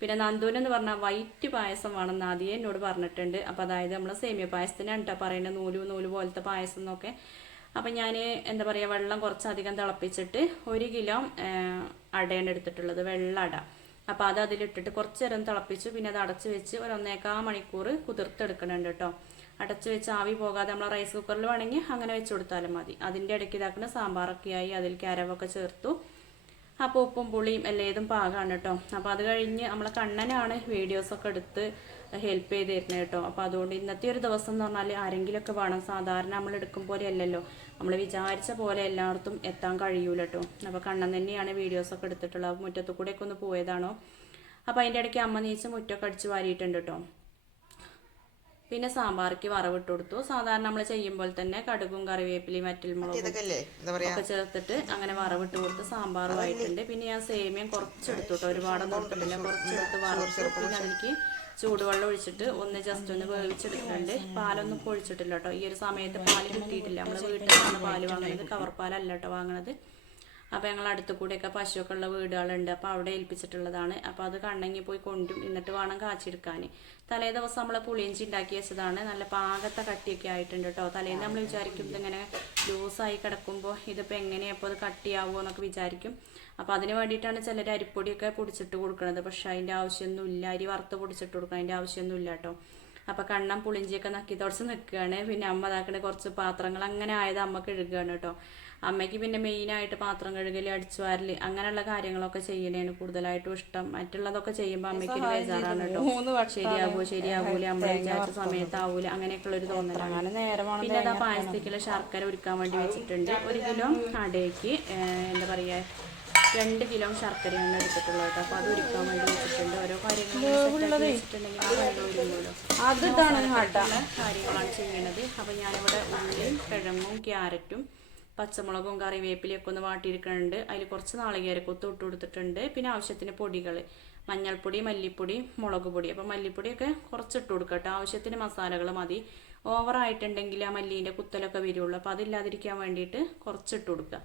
പിന്നെ നന്ദൂൻ എന്ന് പറഞ്ഞാൽ വൈറ്റ് പായസം വേണമെന്ന് ആദ്യം എന്നോട് പറഞ്ഞിട്ടുണ്ട്. അപ്പോൾ അതായത് നമ്മൾ സേമിയ പായസത്തിനാണ് കേട്ടോ പറയുന്നത് നൂൽ നൂൽ പോലത്തെ പായസം എന്നൊക്കെ. അപ്പം ഞാൻ എന്താ പറയുക വെള്ളം കുറച്ചധികം തിളപ്പിച്ചിട്ട് ഒരു കിലോ അടയാണ് എടുത്തിട്ടുള്ളത് വെള്ള അട. അപ്പോൾ അത് അതിലിട്ടിട്ട് കുറച്ച് നേരം തിളപ്പിച്ചു പിന്നെ അത് അടച്ച് വെച്ച് ഒരു ഒന്നേക്കാ മണിക്കൂർ കുതിർത്തെടുക്കണുണ്ട് കേട്ടോ അടച്ച് വെച്ച് ആവി പോകാതെ നമ്മൾ റൈസ് കുക്കറിൽ വേണമെങ്കിൽ അങ്ങനെ വെച്ച് കൊടുത്താലും മതി. അതിന്റെ ഇടയ്ക്ക് ഇതാക്കുന്ന സാമ്പാറൊക്കെ ആയി അതിൽ അരവൊക്കെ ചേർത്തു. അപ്പോൾ ഉപ്പും പുളിയും എല്ലേതും പാകമാണ് കേട്ടോ അപ്പോൾ അത് കഴിഞ്ഞ് നമ്മളെ കണ്ണനാണ് വീഡിയോസൊക്കെ എടുത്ത് ഹെൽപ്പ് ചെയ്ത് തരുന്നത് കേട്ടോ അപ്പോൾ അതുകൊണ്ട് ഇന്നത്തെ ഒരു ദിവസം എന്ന് പറഞ്ഞാൽ ആരെങ്കിലുമൊക്കെ വേണം. സാധാരണ നമ്മൾ എടുക്കും പോലെ അല്ലല്ലോ. നമ്മൾ വിചാരിച്ച പോലെ എല്ലായിടത്തും എത്താൻ കഴിയൂല കേട്ടോ അപ്പോൾ കണ്ണൻ തന്നെയാണ് വീഡിയോസൊക്കെ എടുത്തിട്ടുള്ളത്. മുറ്റത്തു ഒക്കെ ഒന്ന് പോയതാണോ? അപ്പോൾ അതിന്റെ ഇടയ്ക്ക് അമ്മ നീച്ച് മുറ്റമൊക്കെ അടിച്ച് വാരിയിട്ടുണ്ട് കേട്ടോ പിന്നെ സാമ്പാർക്ക് വറവിട്ട് കൊടുത്തു. സാധാരണ നമ്മൾ ചെയ്യുമ്പോൾ തന്നെ കടുകും കറിവേപ്പിലയും വറ്റൽമുളകും ഒക്കെ ചേർത്തിട്ട് അങ്ങനെ വറവിട്ട് കൊടുത്ത് സാമ്പാറും ആയിട്ടുണ്ട്. പിന്നെ ഞാൻ സേമിയം കുറച്ചെടുത്തു കേട്ടോ ഒരുപാടൊന്നും എടുത്തിട്ടില്ല കുറച്ചെടുത്ത് വറുത്ത്. പിന്നെ അതിലേക്ക് ചൂടുവെള്ളം ഒഴിച്ചിട്ട് ഒന്ന് ജസ്റ്റ് ഒന്ന് വേവിച്ചെടുക്കുന്നുണ്ട് പാലൊന്നും ഇപ്പോൾ ഒഴിച്ചിട്ടില്ല കേട്ടോ ഈ ഒരു സമയത്ത് പാൽ കിട്ടിയിട്ടില്ല. നമ്മൾ വീട്ടിൽ നിന്നാണ് പാൽ വാങ്ങുന്നത് കവർ പാലല്ല കേട്ടോ വാങ്ങണത്. അപ്പോൾ ഞങ്ങൾ അടുത്ത് കൂടെയൊക്കെ പശുവൊക്കെ ഉള്ള വീടുകളുണ്ട്. അപ്പോൾ അവിടെ ഏൽപ്പിച്ചിട്ടുള്ളതാണ്. അപ്പോൾ അത് കണ്ണങ്ങി പോയി കൊണ്ടും എന്നിട്ട് വേണം കാച്ചെടുക്കാൻ തലേ ദിവസം നമ്മൾ പുളിയിഞ്ചി ഉണ്ടാക്കി വെച്ചതാണ്. നല്ല പാകത്തെ കട്ടിയൊക്കെ ആയിട്ടുണ്ട് കേട്ടോ തലേന്ന് നമ്മൾ വിചാരിക്കും ഇതിങ്ങനെ ലൂസായി കിടക്കുമ്പോൾ ഇതിപ്പോൾ എങ്ങനെയപ്പോൾ അത് കട്ടിയാവുമോ എന്നൊക്കെ വിചാരിക്കും. അപ്പോൾ അതിന് വേണ്ടിയിട്ടാണ് ചിലർ അരിപ്പൊടിയൊക്കെ പൊടിച്ചിട്ട് കൊടുക്കുന്നത് പക്ഷേ അതിന്റെ ആവശ്യമൊന്നുമില്ല. അരി വറുത്ത് പൊടിച്ചിട്ട് കൊടുക്കണം. അതിന്റെ ആവശ്യമൊന്നുമില്ല കേട്ടോ. അപ്പോൾ കണ്ണം പുളിഞ്ചിയൊക്കെ നക്കി തുടച്ച് നിൽക്കുകയാണ്. പിന്നെ അമ്മ ഇതാക്കണ കുറച്ച് പാത്രങ്ങൾ അങ്ങനെ ആയത് അമ്മ കഴുകുകയാണ് കേട്ടോ. അമ്മയ്ക്ക് പിന്നെ മെയിനായിട്ട് പാത്രം കഴുകൽ അടിച്ചു വാരൽ അങ്ങനെയുള്ള കാര്യങ്ങളൊക്കെ ചെയ്യണേണ് കൂടുതലായിട്ടും ഇഷ്ടം. മറ്റുള്ളതൊക്കെ ചെയ്യുമ്പോൾ അമ്മയ്ക്ക് ബേജാറാണ് കേട്ടോ. ശരിയാകൂ ശരിയാകൂല അമ്മ വിചാരിച്ച സമയത്താവൂല? അങ്ങനെയൊക്കെയുള്ള ഒരു തോന്നലാണ്. പിന്നെ അതാ പായസത്തേക്കുള്ള ശർക്കര ഒരുക്കാൻ വേണ്ടി വെച്ചിട്ടുണ്ട്. ഒരു കിലോ അടയ്ക്ക് എന്താ പറയുക രണ്ട് കിലോ ശർക്കരയാണ് എടുത്തിട്ടുള്ളത്. കേട്ടോ അപ്പോൾ അത് ഒരുക്കാൻ വേണ്ടി വെച്ചിട്ടുണ്ട്. ഓരോ കാര്യങ്ങളും വെച്ചിട്ടുണ്ടെങ്കിൽ ആ വെള്ളം കാര്യങ്ങളാണ് ചെയ്യണത് അപ്പോൾ ഞാനിവിടെ ഉള്ളിയും കിഴങ്ങും ക്യാരറ്റും പച്ചമുളകും കറിവേപ്പിലയൊക്കെ ഒന്ന് വാട്ടിയിരിക്കുന്നുണ്ട്. അതിൽ കുറച്ച് നാളികേരക്കൊത്ത് ഇട്ട് കൊടുത്തിട്ടുണ്ട്. പിന്നെ ആവശ്യത്തിന് പൊടികൾ. മഞ്ഞൾപ്പൊടി മല്ലിപ്പൊടി മുളക് പൊടി. അപ്പോൾ മല്ലിപ്പൊടിയൊക്കെ കുറച്ച് ഇട്ട് കൊടുക്കട്ടെ ആവശ്യത്തിന് മസാലകൾ മതി. ഓവറായിട്ടുണ്ടെങ്കിൽ ആ മല്ലീന്റെ കുത്തലൊക്കെ വരുള്ളൂ. അപ്പോൾ അതില്ലാതിരിക്കാൻ വേണ്ടിയിട്ട് കുറച്ച് ഇട്ട് കൊടുക്കുക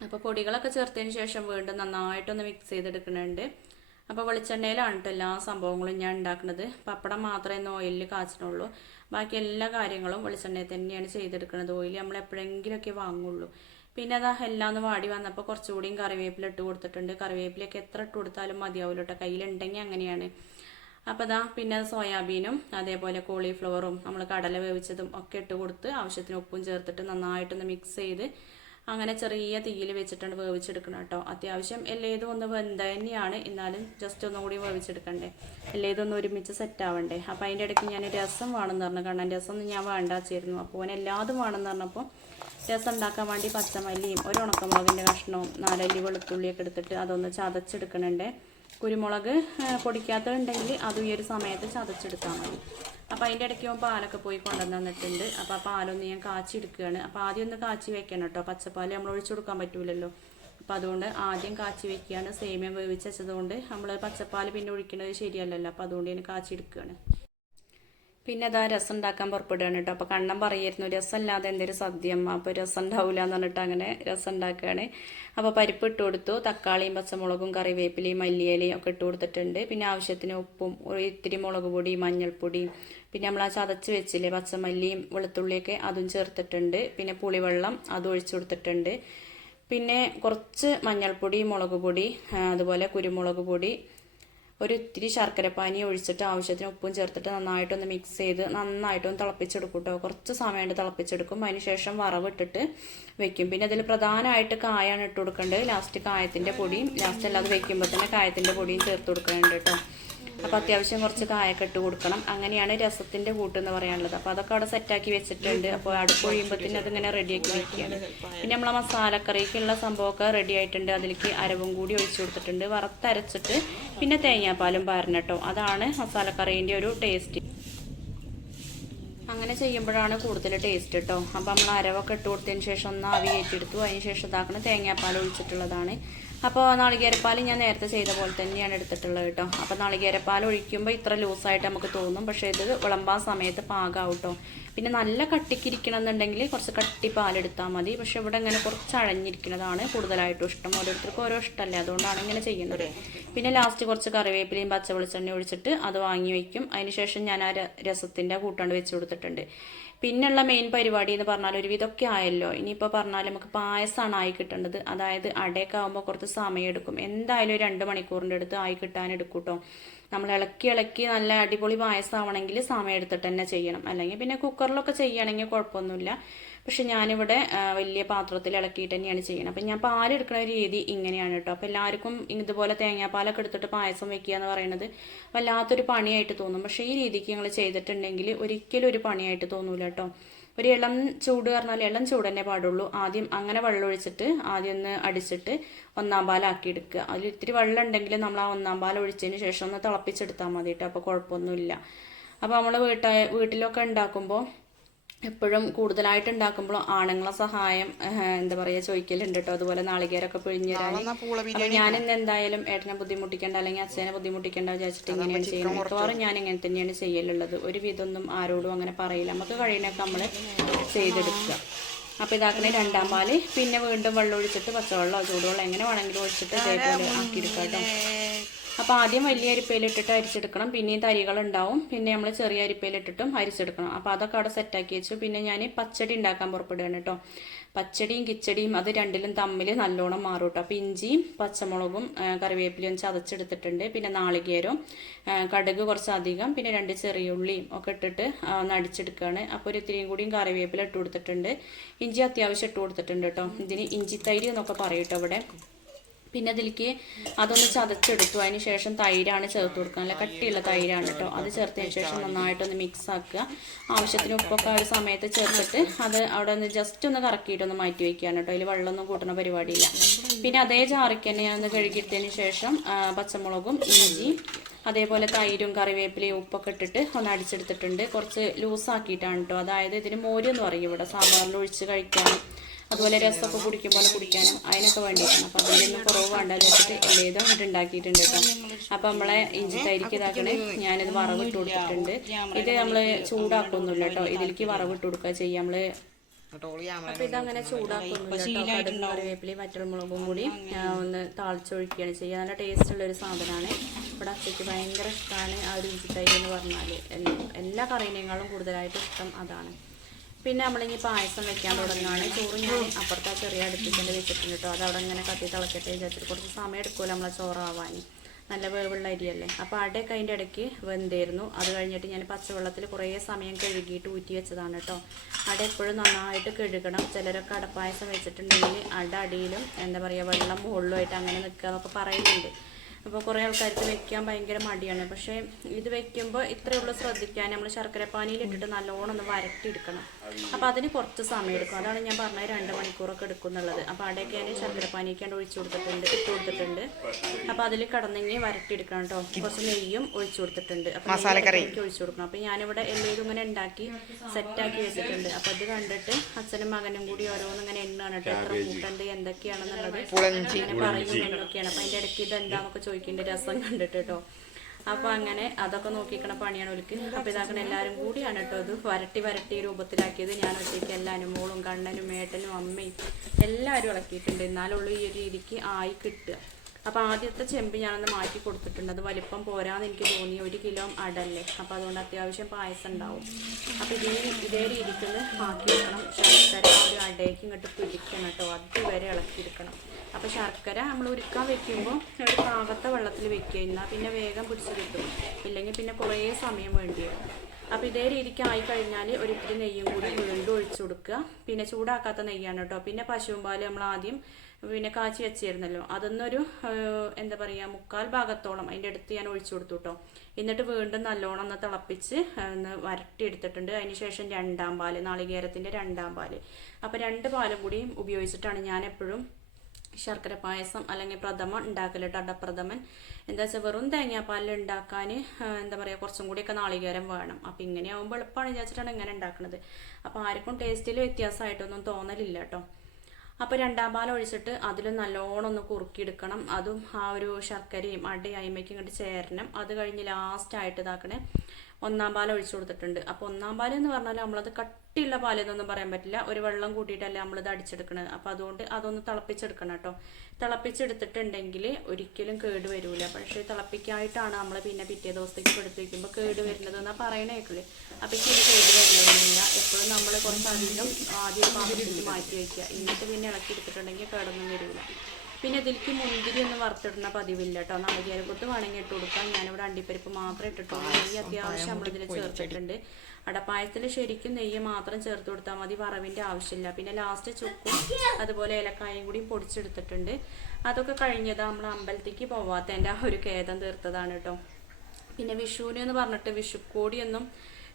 അപ്പോൾ പൊടികളൊക്കെ ചേർത്തതിന് ശേഷം വീണ്ടും നന്നായിട്ടൊന്ന് മിക്സ് ചെയ്തെടുക്കുന്നുണ്ട് അപ്പോൾ വെളിച്ചെണ്ണയിലാണ് കേട്ടോ എല്ലാ സംഭവങ്ങളും ഞാൻ ഉണ്ടാക്കുന്നത് പപ്പടം മാത്രമേ ഇന്ന് ഓയിലിൽ കാച്ചിട്ടുള്ളൂ ബാക്കി എല്ലാ കാര്യങ്ങളും വെളിച്ചെണ്ണയിൽ തന്നെയാണ് ചെയ്തെടുക്കുന്നത് ഓയിൽ നമ്മൾ എപ്പോഴെങ്കിലുമൊക്കെ വാങ്ങുള്ളൂ. പിന്നെ അതാ എല്ലാം ഒന്ന് വാടി വന്നപ്പോൾ കുറച്ചുകൂടിയും കറിവേപ്പില ഇട്ട് കൊടുത്തിട്ടുണ്ട്. കറിവേപ്പിലൊക്കെ എത്ര ഇട്ട് കൊടുത്താലും മതിയാവില്ല കേട്ടോ കയ്യിലുണ്ടെങ്കിൽ അങ്ങനെയാണ്. അപ്പോൾ അതാ പിന്നെ സോയാബീനും അതേപോലെ കോളിഫ്ലവറും നമ്മൾ കടല വേവിച്ചതും ഒക്കെ ഇട്ട് കൊടുത്ത് ആവശ്യത്തിന് ഉപ്പും ചേർത്തിട്ട് നന്നായിട്ടൊന്ന് മിക്സ് ചെയ്ത് അങ്ങനെ ചെറിയ തീയിൽ വെച്ചിട്ടാണ് വേവിച്ചെടുക്കണം കേട്ടോ. അത്യാവശ്യം എല്ലേതും ഒന്ന് വെന്ത തന്നെയാണ്. എന്നാലും ജസ്റ്റ് ഒന്നും കൂടി വേവിച്ചെടുക്കണ്ടേ. എല്ലേതും ഒന്ന് ഒരുമിച്ച് സെറ്റ് ആവണ്ടേ. അപ്പോൾ അതിന്റെ ഇടയ്ക്ക് ഞാൻ രസം വേണമെന്ന് പറഞ്ഞു. കാരണം രസം ഞാൻ വേണ്ട വെച്ചിരുന്നു. അപ്പോൾ ഓൻ എല്ലാതും വേണമെന്ന് പറഞ്ഞപ്പോൾ രസം ഉണ്ടാക്കാൻ വേണ്ടി പച്ചമല്ലിയും ഒരു ഉണക്കമുളകിന്റെ കഷ്ണവും നാലല്ലി വെളുത്തുള്ളിയൊക്കെ എടുത്തിട്ട് അതൊന്ന് ചതച്ചെടുക്കണുണ്ട്. കുരുമുളക് പൊടിക്കാത്തതുണ്ടെങ്കിൽ അതും ഈ ഒരു സമയത്ത് ചതച്ചെടുത്താൽ മതി. അപ്പോൾ അതിന്റെ ഇടയ്ക്ക് ഞാൻ പാലൊക്കെ പോയി കൊണ്ടുവന്ന് തന്നിട്ടുണ്ട്. അപ്പോൾ ആ പാലൊന്ന് ഞാൻ കാച്ചി എടുക്കുകയാണ് അപ്പോൾ ആദ്യം ഒന്ന് കാച്ചി വെക്കണം കേട്ടോ. പച്ചപ്പാൽ നമ്മൾ ഒഴിച്ചു കൊടുക്കാൻ പറ്റൂലല്ലോ. അപ്പോൾ അതുകൊണ്ട് ആദ്യം കാച്ചി വെക്കുകയാണ്. സേമിയ വേവിച്ച് വെച്ചതുകൊണ്ട് നമ്മൾ പച്ചപ്പാൽ പിന്നെ ഒഴിക്കുന്നത് ശരിയല്ലല്ലോ. അപ്പോൾ അതുകൊണ്ട് ഞാൻ കാച്ചി എടുക്കുകയാണ് പിന്നെ അതാ രസം ഉണ്ടാക്കാൻ പുറപ്പെടുകയാണ് കേട്ടോ. അപ്പോൾ കണ്ണം പറയായിരുന്നു രസമല്ലാതെ എന്തൊരു സദ്യം അപ്പോൾ രസം ഉണ്ടാവില്ല എന്ന് പറഞ്ഞിട്ട് അങ്ങനെ രസം ഉണ്ടാക്കുകയാണ്. അപ്പോൾ പരിപ്പ് ഇട്ട് കൊടുത്തു. തക്കാളിയും പച്ചമുളകും കറിവേപ്പിലയും മല്ലിയിലയും ഒക്കെ ഇട്ട് കൊടുത്തിട്ടുണ്ട്. പിന്നെ ആവശ്യത്തിന് ഉപ്പും ഇത്തിരി മുളക് പൊടി മഞ്ഞൾപ്പൊടി പിന്നെ നമ്മൾ ആ ചതച്ച് വെച്ചില്ലേ പച്ചമല്ലിയും വെളുത്തുള്ളിയൊക്കെ അതും ചേർത്തിട്ടുണ്ട്. പിന്നെ പുളിവെള്ളം അതും ഒഴിച്ചു കൊടുത്തിട്ടുണ്ട്. പിന്നെ കുറച്ച് മഞ്ഞൾപ്പൊടി മുളക് പൊടി അതുപോലെ കുരുമുളക് പൊടി ഒരു ഇത്തിരി ശർക്കരപ്പാനി ഒഴിച്ചിട്ട് ആവശ്യത്തിന് ഉപ്പും ചേർത്തിട്ട് നന്നായിട്ടൊന്ന് മിക്സ് ചെയ്ത് നന്നായിട്ടൊന്ന് തിളപ്പിച്ചെടുക്കും കേട്ടോ കുറച്ച് സമയം കൊണ്ട് തിളപ്പിച്ചെടുക്കും. അതിനുശേഷം വറവിട്ടിട്ട് വെക്കും. പിന്നെ അതിൽ പ്രധാനമായിട്ട് കായാണ് ഇട്ട് കൊടുക്കേണ്ടത്. ലാസ്റ്റ് കായത്തിന്റെ പൊടിയും ലാസ്റ്റ് അല്ലാതെ വെക്കുമ്പോൾ തന്നെ കായത്തിന്റെ പൊടിയും ചേർത്ത് കൊടുക്കുന്നുണ്ട് കേട്ടോ അപ്പോൾ അത്യാവശ്യം കുറച്ച് കായൊക്കെ ഇട്ട് കൊടുക്കണം. അങ്ങനെയാണ് രസത്തിന്റെ കൂട്ട് എന്ന് പറയാനുള്ളത്. അപ്പോൾ അതൊക്കെ അവിടെ സെറ്റാക്കി വെച്ചിട്ടുണ്ട്. അപ്പോൾ അടുപ്പ് ഒഴിയുമ്പോഴത്തേന് അതിങ്ങനെ റെഡിയാക്കി വെക്കുകയാണ്. പിന്നെ നമ്മളെ മസാലക്കറിക്കുള്ള സംഭവമൊക്കെ റെഡി ആയിട്ടുണ്ട്. അതിലേക്ക് അരവും കൂടി ഒഴിച്ചു കൊടുത്തിട്ടുണ്ട്. വറുത്തരച്ചിട്ട് പിന്നെ തേങ്ങാപ്പാലും പാരണം അതാണ് മസാലക്കറീന്റെ ഒരു ടേസ്റ്റ് അങ്ങനെ ചെയ്യുമ്പോഴാണ് കൂടുതൽ ടേസ്റ്റ് കേട്ടോ. അപ്പോൾ നമ്മൾ അരവൊക്കെ ഇട്ട് കൊടുത്തതിന് ശേഷം ഒന്ന് ആവി കയറ്റിയെടുത്തു. അതിന് ശേഷം ഇതാക്കണം തേങ്ങാപ്പാൽ ഒഴിച്ചിട്ടുള്ളതാണ്. അപ്പോൾ നാളികേരപ്പാൽ ഞാൻ നേരത്തെ ചെയ്ത പോലെ തന്നെയാണ് എടുത്തിട്ടുള്ളത് കേട്ടോ അപ്പോൾ നാളികേരപ്പാൽ ഒഴിക്കുമ്പോൾ ഇത്ര ലൂസായിട്ട് നമുക്ക് തോന്നും. പക്ഷേ ഇത് വിളമ്പാൻ സമയത്ത് പാകാവും കേട്ടോ പിന്നെ നല്ല കട്ടിക്കിരിക്കണം എന്നുണ്ടെങ്കിൽ കുറച്ച് കട്ടി പാലെടുത്താൽ മതി. പക്ഷേ ഇവിടെ ഇങ്ങനെ കുറച്ച് അഴഞ്ഞിരിക്കുന്നതാണ് കൂടുതലായിട്ടും ഇഷ്ടം. ഓരോരുത്തർക്കും ഓരോ ഇഷ്ടമല്ലേ. അതുകൊണ്ടാണ് ഇങ്ങനെ ചെയ്യുന്നത്. പിന്നെ ലാസ്റ്റ് കുറച്ച് കറിവേപ്പിലയും പച്ച വെളിച്ചെണ്ണ ഒഴിച്ചിട്ട് അത് വാങ്ങി വയ്ക്കും. അതിനുശേഷം ഞാൻ ആ രസത്തിന്റെ കൂട്ടാണ്ട് വെച്ച് കൊടുത്തിട്ടുണ്ട്. പിന്നെയുള്ള മെയിൻ പരിപാടി എന്ന് പറഞ്ഞാൽ ഒരു വിധമൊക്കെ ആയല്ലോ. ഇനിയിപ്പോൾ പറഞ്ഞാൽ നമുക്ക് പായസമാണ് ആയി കിട്ടേണ്ടത്. അതായത് അടയൊക്കെ ആകുമ്പോൾ കുറച്ച് സമയം എടുക്കും. എന്തായാലും ഒരു രണ്ട് മണിക്കൂറിന്റെ അടുത്ത് ആയി കിട്ടാൻ എടുക്കൂട്ടോ കേട്ടോ നമ്മൾ ഇളക്കി ഇളക്കി നല്ല അടിപൊളി പായസമാവണമെങ്കിൽ സമയം എടുത്തിട്ട് തന്നെ ചെയ്യണം. അല്ലെങ്കിൽ പിന്നെ കുക്കറിലൊക്കെ ചെയ്യുകയാണെങ്കിൽ കുഴപ്പമൊന്നുമില്ല. പക്ഷെ ഞാനിവിടെ വലിയ പാത്രത്തിൽ ഇളക്കിയിട്ട് തന്നെയാണ് ചെയ്യുന്നത്. അപ്പം ഞാൻ പാൽ പാലെടുക്കുന്ന രീതി ഇങ്ങനെയാണ് കേട്ടോ. അപ്പോൾ എല്ലാവർക്കും ഇതുപോലെ തേങ്ങാപ്പാലൊക്കെ എടുത്തിട്ട് പായസം വെക്കുക എന്ന് പറയുന്നത് വല്ലാത്തൊരു പണിയായിട്ട് തോന്നും. പക്ഷേ ഈ രീതിക്ക് നിങ്ങൾ ചെയ്തിട്ടുണ്ടെങ്കിൽ ഒരിക്കലും ഒരു പണിയായിട്ട് തോന്നൂല കേട്ടോ. ഒരു ഇളം ചൂട് പറഞ്ഞാൽ ഇളം ചൂട് തന്നെ പാടുള്ളൂ. ആദ്യം അങ്ങനെ വെള്ളം ഒഴിച്ചിട്ട് ആദ്യം ഒന്ന് അടിച്ചിട്ട് ഒന്നാം പാലാക്കി എടുക്കുക. അതിൽ ഇത്തിരി വെള്ളം ഉണ്ടെങ്കിൽ നമ്മൾ ആ ഒന്നാം പാൽ ഒഴിച്ചതിന് ശേഷം ഒന്ന് തിളപ്പിച്ചെടുത്താൽ മതി കേട്ടോ. അപ്പോൾ കുഴപ്പമൊന്നുമില്ല. അപ്പോൾ നമ്മൾ വീട്ട വീട്ടിലൊക്കെ ഉണ്ടാക്കുമ്പോൾ എപ്പോഴും കൂടുതലായിട്ട് ഉണ്ടാക്കുമ്പോൾ ആണുങ്ങളെ സഹായം എന്താ പറയുക ചോദിക്കലുണ്ട് കേട്ടോ അതുപോലെ നാളികേരൊക്കെ പിഴിഞ്ഞു തരാൻ. ഞാൻ ഇന്ന് എന്തായാലും ഏട്ടനെ ബുദ്ധിമുട്ടിക്കേണ്ട അല്ലെങ്കിൽ അച്ഛനെ ബുദ്ധിമുട്ടിക്കേണ്ട വിചാരിച്ചിട്ട് ഇങ്ങനെയാണ് ചെയ്യുന്നത്. മിക്കവാറും ഞാൻ ഇങ്ങനെ തന്നെയാണ് ചെയ്യലുള്ളത്. ഒരു വിധമൊന്നും ആരോടും അങ്ങനെ പറയില്ല. നമുക്ക് കഴിയണൊക്കെ നമ്മൾ ചെയ്തെടുക്കുക. അപ്പോൾ ഇതാക്കണേ രണ്ടാം പാൽ. പിന്നെ വീണ്ടും വെള്ളം ഒഴിച്ചിട്ട് പച്ചവെള്ളം ചൂടുവെള്ളം എങ്ങനെ വേണമെങ്കിലും ഒഴിച്ചിട്ട് ഇതേപോലെ ആക്കിയെടുക്കാം കേട്ടോ അപ്പോൾ ആദ്യം വലിയ അരിപ്പയിലിട്ടിട്ട് അരിച്ചെടുക്കണം. പിന്നെയും തരികൾ ഉണ്ടാവും പിന്നെ നമ്മൾ ചെറിയ അരിപ്പയിലിട്ടിട്ടും അരിച്ചെടുക്കണം. അപ്പോൾ അതൊക്കെ അവിടെ സെറ്റാക്കി വെച്ചു. പിന്നെ ഞാൻ പച്ചടി ഉണ്ടാക്കാൻ പുറപ്പെടുകയാണ് കേട്ടോ പച്ചടിയും കിച്ചടിയും അത് രണ്ടിലും തമ്മിൽ നല്ലോണം മാറും കേട്ടോ അപ്പോൾ ഇഞ്ചിയും പച്ചമുളകും കറിവേപ്പിലയും ചതച്ചെടുത്തിട്ടുണ്ട്. പിന്നെ നാളികേരവും കടുക് കുറച്ചധികം പിന്നെ രണ്ട് ചെറിയ ഉള്ളിയും ഒക്കെ ഇട്ടിട്ട് നടിച്ചെടുക്കുകയാണ് അപ്പോൾ ഒരു ഇത്തിരിയും കൂടിയും കറിവേപ്പില ഇട്ട് കൊടുത്തിട്ടുണ്ട്. ഇഞ്ചി അത്യാവശ്യം ഇട്ട് കൊടുത്തിട്ടുണ്ട് കേട്ടോ ഇതിന് ഇഞ്ചി തൈര് എന്നൊക്കെ പറയും കേട്ടോ ഇവിടെ. പിന്നെ അതിലേക്ക് അതൊന്ന് ചതച്ചെടുത്തു. അതിന് ശേഷം തൈരാണ് ചേർത്ത് കൊടുക്കുക. നല്ല കട്ടിയുള്ള തൈരാണ് കേട്ടോ. അത് ചേർത്തതിന് ശേഷം നന്നായിട്ടൊന്ന് മിക്സ് ആക്കുക. ആവശ്യത്തിന് ഉപ്പൊക്കെ ആ ഒരു സമയത്ത് ചേർത്തിട്ട് അത് അവിടെ ഒന്ന് ജസ്റ്റ് ഒന്ന് കറക്കിയിട്ടൊന്ന് മാറ്റി വയ്ക്കുകയാണ് കേട്ടോ. അതിൽ വെള്ളമൊന്നും കൂട്ടുന്ന പരിപാടിയില്ല. പിന്നെ അതേ ചാറിക്ക് തന്നെ ഒന്ന് കഴുകിയിട്ടതിന് ശേഷം പച്ചമുളകും ഇഞ്ചി അതേപോലെ തൈരും കറിവേപ്പിലയും ഉപ്പൊക്കെ ഇട്ടിട്ട് ഒന്ന് അടിച്ചെടുത്തിട്ടുണ്ട്. കുറച്ച് ലൂസാക്കിയിട്ടാണ് കേട്ടോ. അതായത് ഇതിന് മോര് എന്ന് പറയും ഇവിടെ. സാമ്പാറിൽ ഒഴിച്ച് കഴിക്കാനും അതുപോലെ രസമൊക്കെ കുടിക്കും പോലെ കുടിക്കാനും അതിനൊക്കെ വേണ്ടിയിട്ടാണ്. അപ്പം അതിനൊന്നും കുറവ് വേണ്ടെന്ന് വെച്ചിട്ട് എല്ലേതും അങ്ങോട്ട് ഉണ്ടാക്കിയിട്ടുണ്ട് കേട്ടോ. അപ്പം നമ്മളെ ഇഞ്ചി തൈരിക്ക് ഇതാക്കണേ ഞാനിത് വറവിട്ട് കൊടുത്തിട്ടുണ്ട്. ഇത് നമ്മൾ ചൂടാക്കൊന്നുമില്ല കേട്ടോ. ഇതിലേക്ക് വറവിട്ട് കൊടുക്കുക ചെയ്യാം. നമ്മൾ അപ്പൊ ഇതങ്ങനെ ചൂടാക്കുന്നില്ല കറിവേപ്പിലയും വറ്റൽമുളകും കൂടി ഒന്ന് താളിച്ചൊഴിക്കുകയാണ് ചെയ്യുക. നല്ല ടേസ്റ്റ് ഉള്ള ഒരു സാധനമാണ്. ഇവിടെ അച്ഛയ്ക്ക് ഭയങ്കര ഇഷ്ടമാണ് ആ ഒരു ഇഞ്ചിത്തൈര് എന്ന് പറഞ്ഞാൽ എല്ലാ കറിയിനേക്കാളും കൂടുതലായിട്ട് ഇഷ്ടം അതാണ്. പിന്നെ നമ്മളിനി പായസം വെക്കാൻ തുടങ്ങുകയാണ്. ചോറ് ഞാൻ അപ്പുറത്തെ ചെറിയ അടുപ്പിച്ചെന്റെ വെച്ചിട്ടുണ്ട് കേട്ടോ അത് അവിടെ ഇങ്ങനെ കത്തി തിളക്കട്ടെ വിചാരിച്ചിട്ട് കുറച്ച് സമയം എടുക്കുമല്ലോ നമ്മളെ ചോറാവാൻ. നല്ല വേവുള്ള അരിയല്ലേ. അപ്പോൾ അടയൊക്കെ അതിന്റെ ഇടയ്ക്ക് വെന്തായിരുന്നു. അത് കഴിഞ്ഞിട്ട് ഞാൻ പച്ചവെള്ളത്തിൽ കുറേ സമയം കഴുകിയിട്ട് ഊറ്റി വെച്ചതാണ് കേട്ടോ അട എപ്പോഴും നന്നായിട്ട് കഴുകണം. ചിലരൊക്കെ അടപ്പായസം വെച്ചിട്ടുണ്ടെങ്കിൽ അട അടിയിലും എന്താ പറയുക വെള്ളം മുകളിലുമായിട്ട് അങ്ങനെ നിൽക്കുക എന്നൊക്കെ പറയുന്നുണ്ട്. അപ്പോൾ കുറേ ആൾക്കാർക്ക് വെക്കാൻ ഭയങ്കര മടിയാണ്. പക്ഷേ ഇത് വെക്കുമ്പോൾ ഇത്രയുള്ള ശ്രദ്ധിക്കാൻ. നമ്മൾ ശർക്കരപ്പാനിയിൽ ഇട്ടിട്ട് നല്ലോണം ഒന്ന് വരട്ടിയെടുക്കണം. അപ്പോൾ അതിന് കുറച്ച് സമയം എടുക്കും. അതാണ് ഞാൻ പറഞ്ഞത് രണ്ട് മണിക്കൂറൊക്കെ എടുക്കും എന്നുള്ളത്. അപ്പോൾ അവിടെയൊക്കെ ഞാൻ ശർക്കരപ്പാനിക്കാണ്ട് ഒഴിച്ചു കൊടുത്തിട്ടുണ്ട് ഇട്ട് കൊടുത്തിട്ടുണ്ട്. അപ്പോൾ അതിൽ കടന്നെങ്കിൽ വരട്ടിയെടുക്കണം കേട്ടോ. കുറച്ച് നെയ്യും ഒഴിച്ചു കൊടുത്തിട്ടുണ്ട്. അപ്പോൾ ഒഴിച്ചു കൊടുക്കണം. അപ്പോൾ ഞാനിവിടെ എല്ലാവരും ഇങ്ങനെ ഉണ്ടാക്കി സെറ്റാക്കി വെച്ചിട്ടുണ്ട്. അപ്പോൾ അത് കണ്ടിട്ട് അച്ഛനും മകനും കൂടി ഓരോന്നും ഇങ്ങനെ എണ്ണാണ് കേട്ടോ. എത്ര കൂട്ടുണ്ട് എന്തൊക്കെയാണെന്നുള്ളത് അങ്ങനെ പറയും എന്തൊക്കെയാണ്. അപ്പോൾ അതിന്റെ ഇടയ്ക്ക് ഇത് എന്താന്നൊക്കെ ചോദിക്കേണ്ട രസം കണ്ടിട്ട് കേട്ടോ. അപ്പോൾ അങ്ങനെ അതൊക്കെ നോക്കിക്കണ പണിയാണ് ഒലിക്ക്. അപ്പോൾ ഇതാക്കണ എല്ലാവരും കൂടിയാണ് കേട്ടോ ഇത് വരട്ടി വരട്ടി രൂപത്തിലാക്കിയത്. ഞാൻ ഒറ്റയ്ക്ക് എല്ലാനും മോളും കണ്ണനും മേട്ടനും അമ്മയും എല്ലാവരും ഇളക്കിയിട്ടുണ്ട്. എന്നാലുള്ളൂ ഈ ഒരു രീതിക്ക് ആയി കിട്ടുക. അപ്പോൾ ആദ്യത്തെ ചെമ്പ് ഞാനൊന്ന് മാറ്റി കൊടുത്തിട്ടുണ്ട്. അത് വലിപ്പം പോരാന്ന് എനിക്ക് തോന്നി. ഒരു കിലോ അടല്ലേ? അപ്പോൾ അതുകൊണ്ട് അത്യാവശ്യം പായസം ഉണ്ടാവും. അപ്പോൾ ഇതിന് ഇതേ രീതിക്കൊന്ന് ആക്കി വെക്കണം. ശർക്കര ഒരു അടയ്ക്ക് ഇങ്ങോട്ട് പിടിക്കണം കേട്ടോ. അതുവരെ ഇളക്കിയെടുക്കണം. അപ്പോൾ ശർക്കര നമ്മൾ ഉരുക്കാൻ വെക്കുമ്പോൾ ഒരു പാകത്തെ വെള്ളത്തിൽ വെക്കുക. എന്നാൽ പിന്നെ വേഗം പിടിച്ച് കിട്ടും. ഇല്ലെങ്കിൽ പിന്നെ കുറേ സമയം വേണ്ടി വരും അപ്പോൾ ഇതേ രീതിക്ക് ആയി കഴിഞ്ഞാൽ ഒരിത്തിരി നെയ്യും കൂടി വീണ്ടും ഒഴിച്ചു കൊടുക്കുക. പിന്നെ ചൂടാക്കാത്ത നെയ്യാണ് കേട്ടോ. പിന്നെ പശുവും പാൽ നമ്മൾ ആദ്യം പിന്നെ കാച്ചി വെച്ചിരുന്നല്ലോ. അതൊന്നൊരു എന്താ പറയുക മുക്കാൽ ഭാഗത്തോളം അതിന്റെ അടുത്ത് ഞാൻ ഒഴിച്ചു കൊടുത്തു കേട്ടോ എന്നിട്ട് വീണ്ടും നല്ലോണം ഒന്ന് തിളപ്പിച്ച് ഒന്ന് വരട്ടിയെടുത്തിട്ടുണ്ട്. അതിന് ശേഷം രണ്ടാം പാൽ നാളികേരത്തിന്റെ രണ്ടാം പാൽ. അപ്പോൾ രണ്ട് പാലും കൂടി ഉപയോഗിച്ചിട്ടാണ് ഞാൻ എപ്പോഴും ശർക്കര പായസം അല്ലെങ്കിൽ പ്രഥമൻ ഉണ്ടാക്കൽ അടപ്രഥമൻ. എന്താ വെച്ചാൽ വെറും തേങ്ങാപ്പാലിൽ ഉണ്ടാക്കാൻ എന്താ പറയുക കുറച്ചും കൂടിയൊക്കെ നാളികേരം വേണം. അപ്പോൾ ഇങ്ങനെ ആകുമ്പോൾ എളുപ്പമാണ് വിചാരിച്ചിട്ടാണ് ഇങ്ങനെ ഉണ്ടാക്കുന്നത് അപ്പോൾ ആർക്കും ടേസ്റ്റിൽ വ്യത്യാസമായിട്ടൊന്നും തോന്നലില്ല കേട്ടോ അപ്പോൾ രണ്ടാം പാൽ ഒഴിച്ചിട്ട് അതിൽ നല്ലോണം ഒന്ന് കുറുക്കിയെടുക്കണം. അതും ആ ഒരു ശർക്കരയും അടയും അയിമയ്ക്കും ഇങ്ങോട്ട് ചേരണം. അത് കഴിഞ്ഞ് ലാസ്റ്റ് ആയിട്ട് ഇതാക്കണേ ഒന്നാം പാൽ ഒഴിച്ചു കൊടുത്തിട്ടുണ്ട്. അപ്പോൾ ഒന്നാം പാൽ എന്ന് പറഞ്ഞാൽ നമ്മളത് കട്ടിയുള്ള പാൽ എന്നൊന്നും പറയാൻ പറ്റില്ല. ഒരു വെള്ളം കൂട്ടിയിട്ടല്ലേ നമ്മളിത് അടിച്ചെടുക്കണത്. അപ്പോൾ അതുകൊണ്ട് അതൊന്ന് തിളപ്പിച്ചെടുക്കണം കേട്ടോ തിളപ്പിച്ചെടുത്തിട്ടുണ്ടെങ്കിൽ ഒരിക്കലും കേട് വരില്ല പക്ഷേ തിളപ്പിക്കായിട്ടാണ് നമ്മൾ പിന്നെ പിറ്റേ ദിവസത്തേക്ക് എടുത്ത് വയ്ക്കുമ്പോൾ കേട് വരുന്നത് എന്നാൽ പറയണേ കേൾക്കില്ലേ അപ്പോൾ ഇത് കേട് വരുന്നില്ല എപ്പോഴും നമ്മൾ കുറച്ചധികം ആദ്യം പാമ്പിടിച്ച് മാറ്റി വയ്ക്കുക എന്നിട്ട് പിന്നെ ഇളക്കി എടുത്തിട്ടുണ്ടെങ്കിൽ കേടൊന്നും വരില്ല പിന്നെ ഇതിലേക്ക് മുന്തിരി ഒന്നും വറുത്തിടുന്ന പതിവില്ല കേട്ടോ നാളികേരക്കൊത്ത് വേണമെങ്കിൽ ഇട്ട് കൊടുക്കാം. ഞാനിവിടെ അണ്ടിപ്പരിപ്പ് മാത്രമേ ഇട്ടിട്ടുള്ളൂ. നെയ്യ് അത്യാവശ്യം നമ്മളിതിൽ ചേർത്തിട്ടുണ്ട്. അടപ്പായത്തിൽ ശരിക്കും നെയ്യ് മാത്രം ചേർത്ത് കൊടുത്താൽ മതി. വറവിന്റെ ആവശ്യമില്ല. പിന്നെ ലാസ്റ്റ് ചുക്കും അതുപോലെ ഏലക്കായും കൂടി പൊടിച്ചെടുത്തിട്ടുണ്ട്. അതൊക്കെ കഴിഞ്ഞത് നമ്മൾ അമ്പലത്തേക്ക് പോവാത്തതിന്റെ ആ ഒരു ഖേദം തീർത്തതാണ് കേട്ടോ. പിന്നെ വിഷുവിന് എന്ന് പറഞ്ഞിട്ട് വിഷുക്കോടിയൊന്നും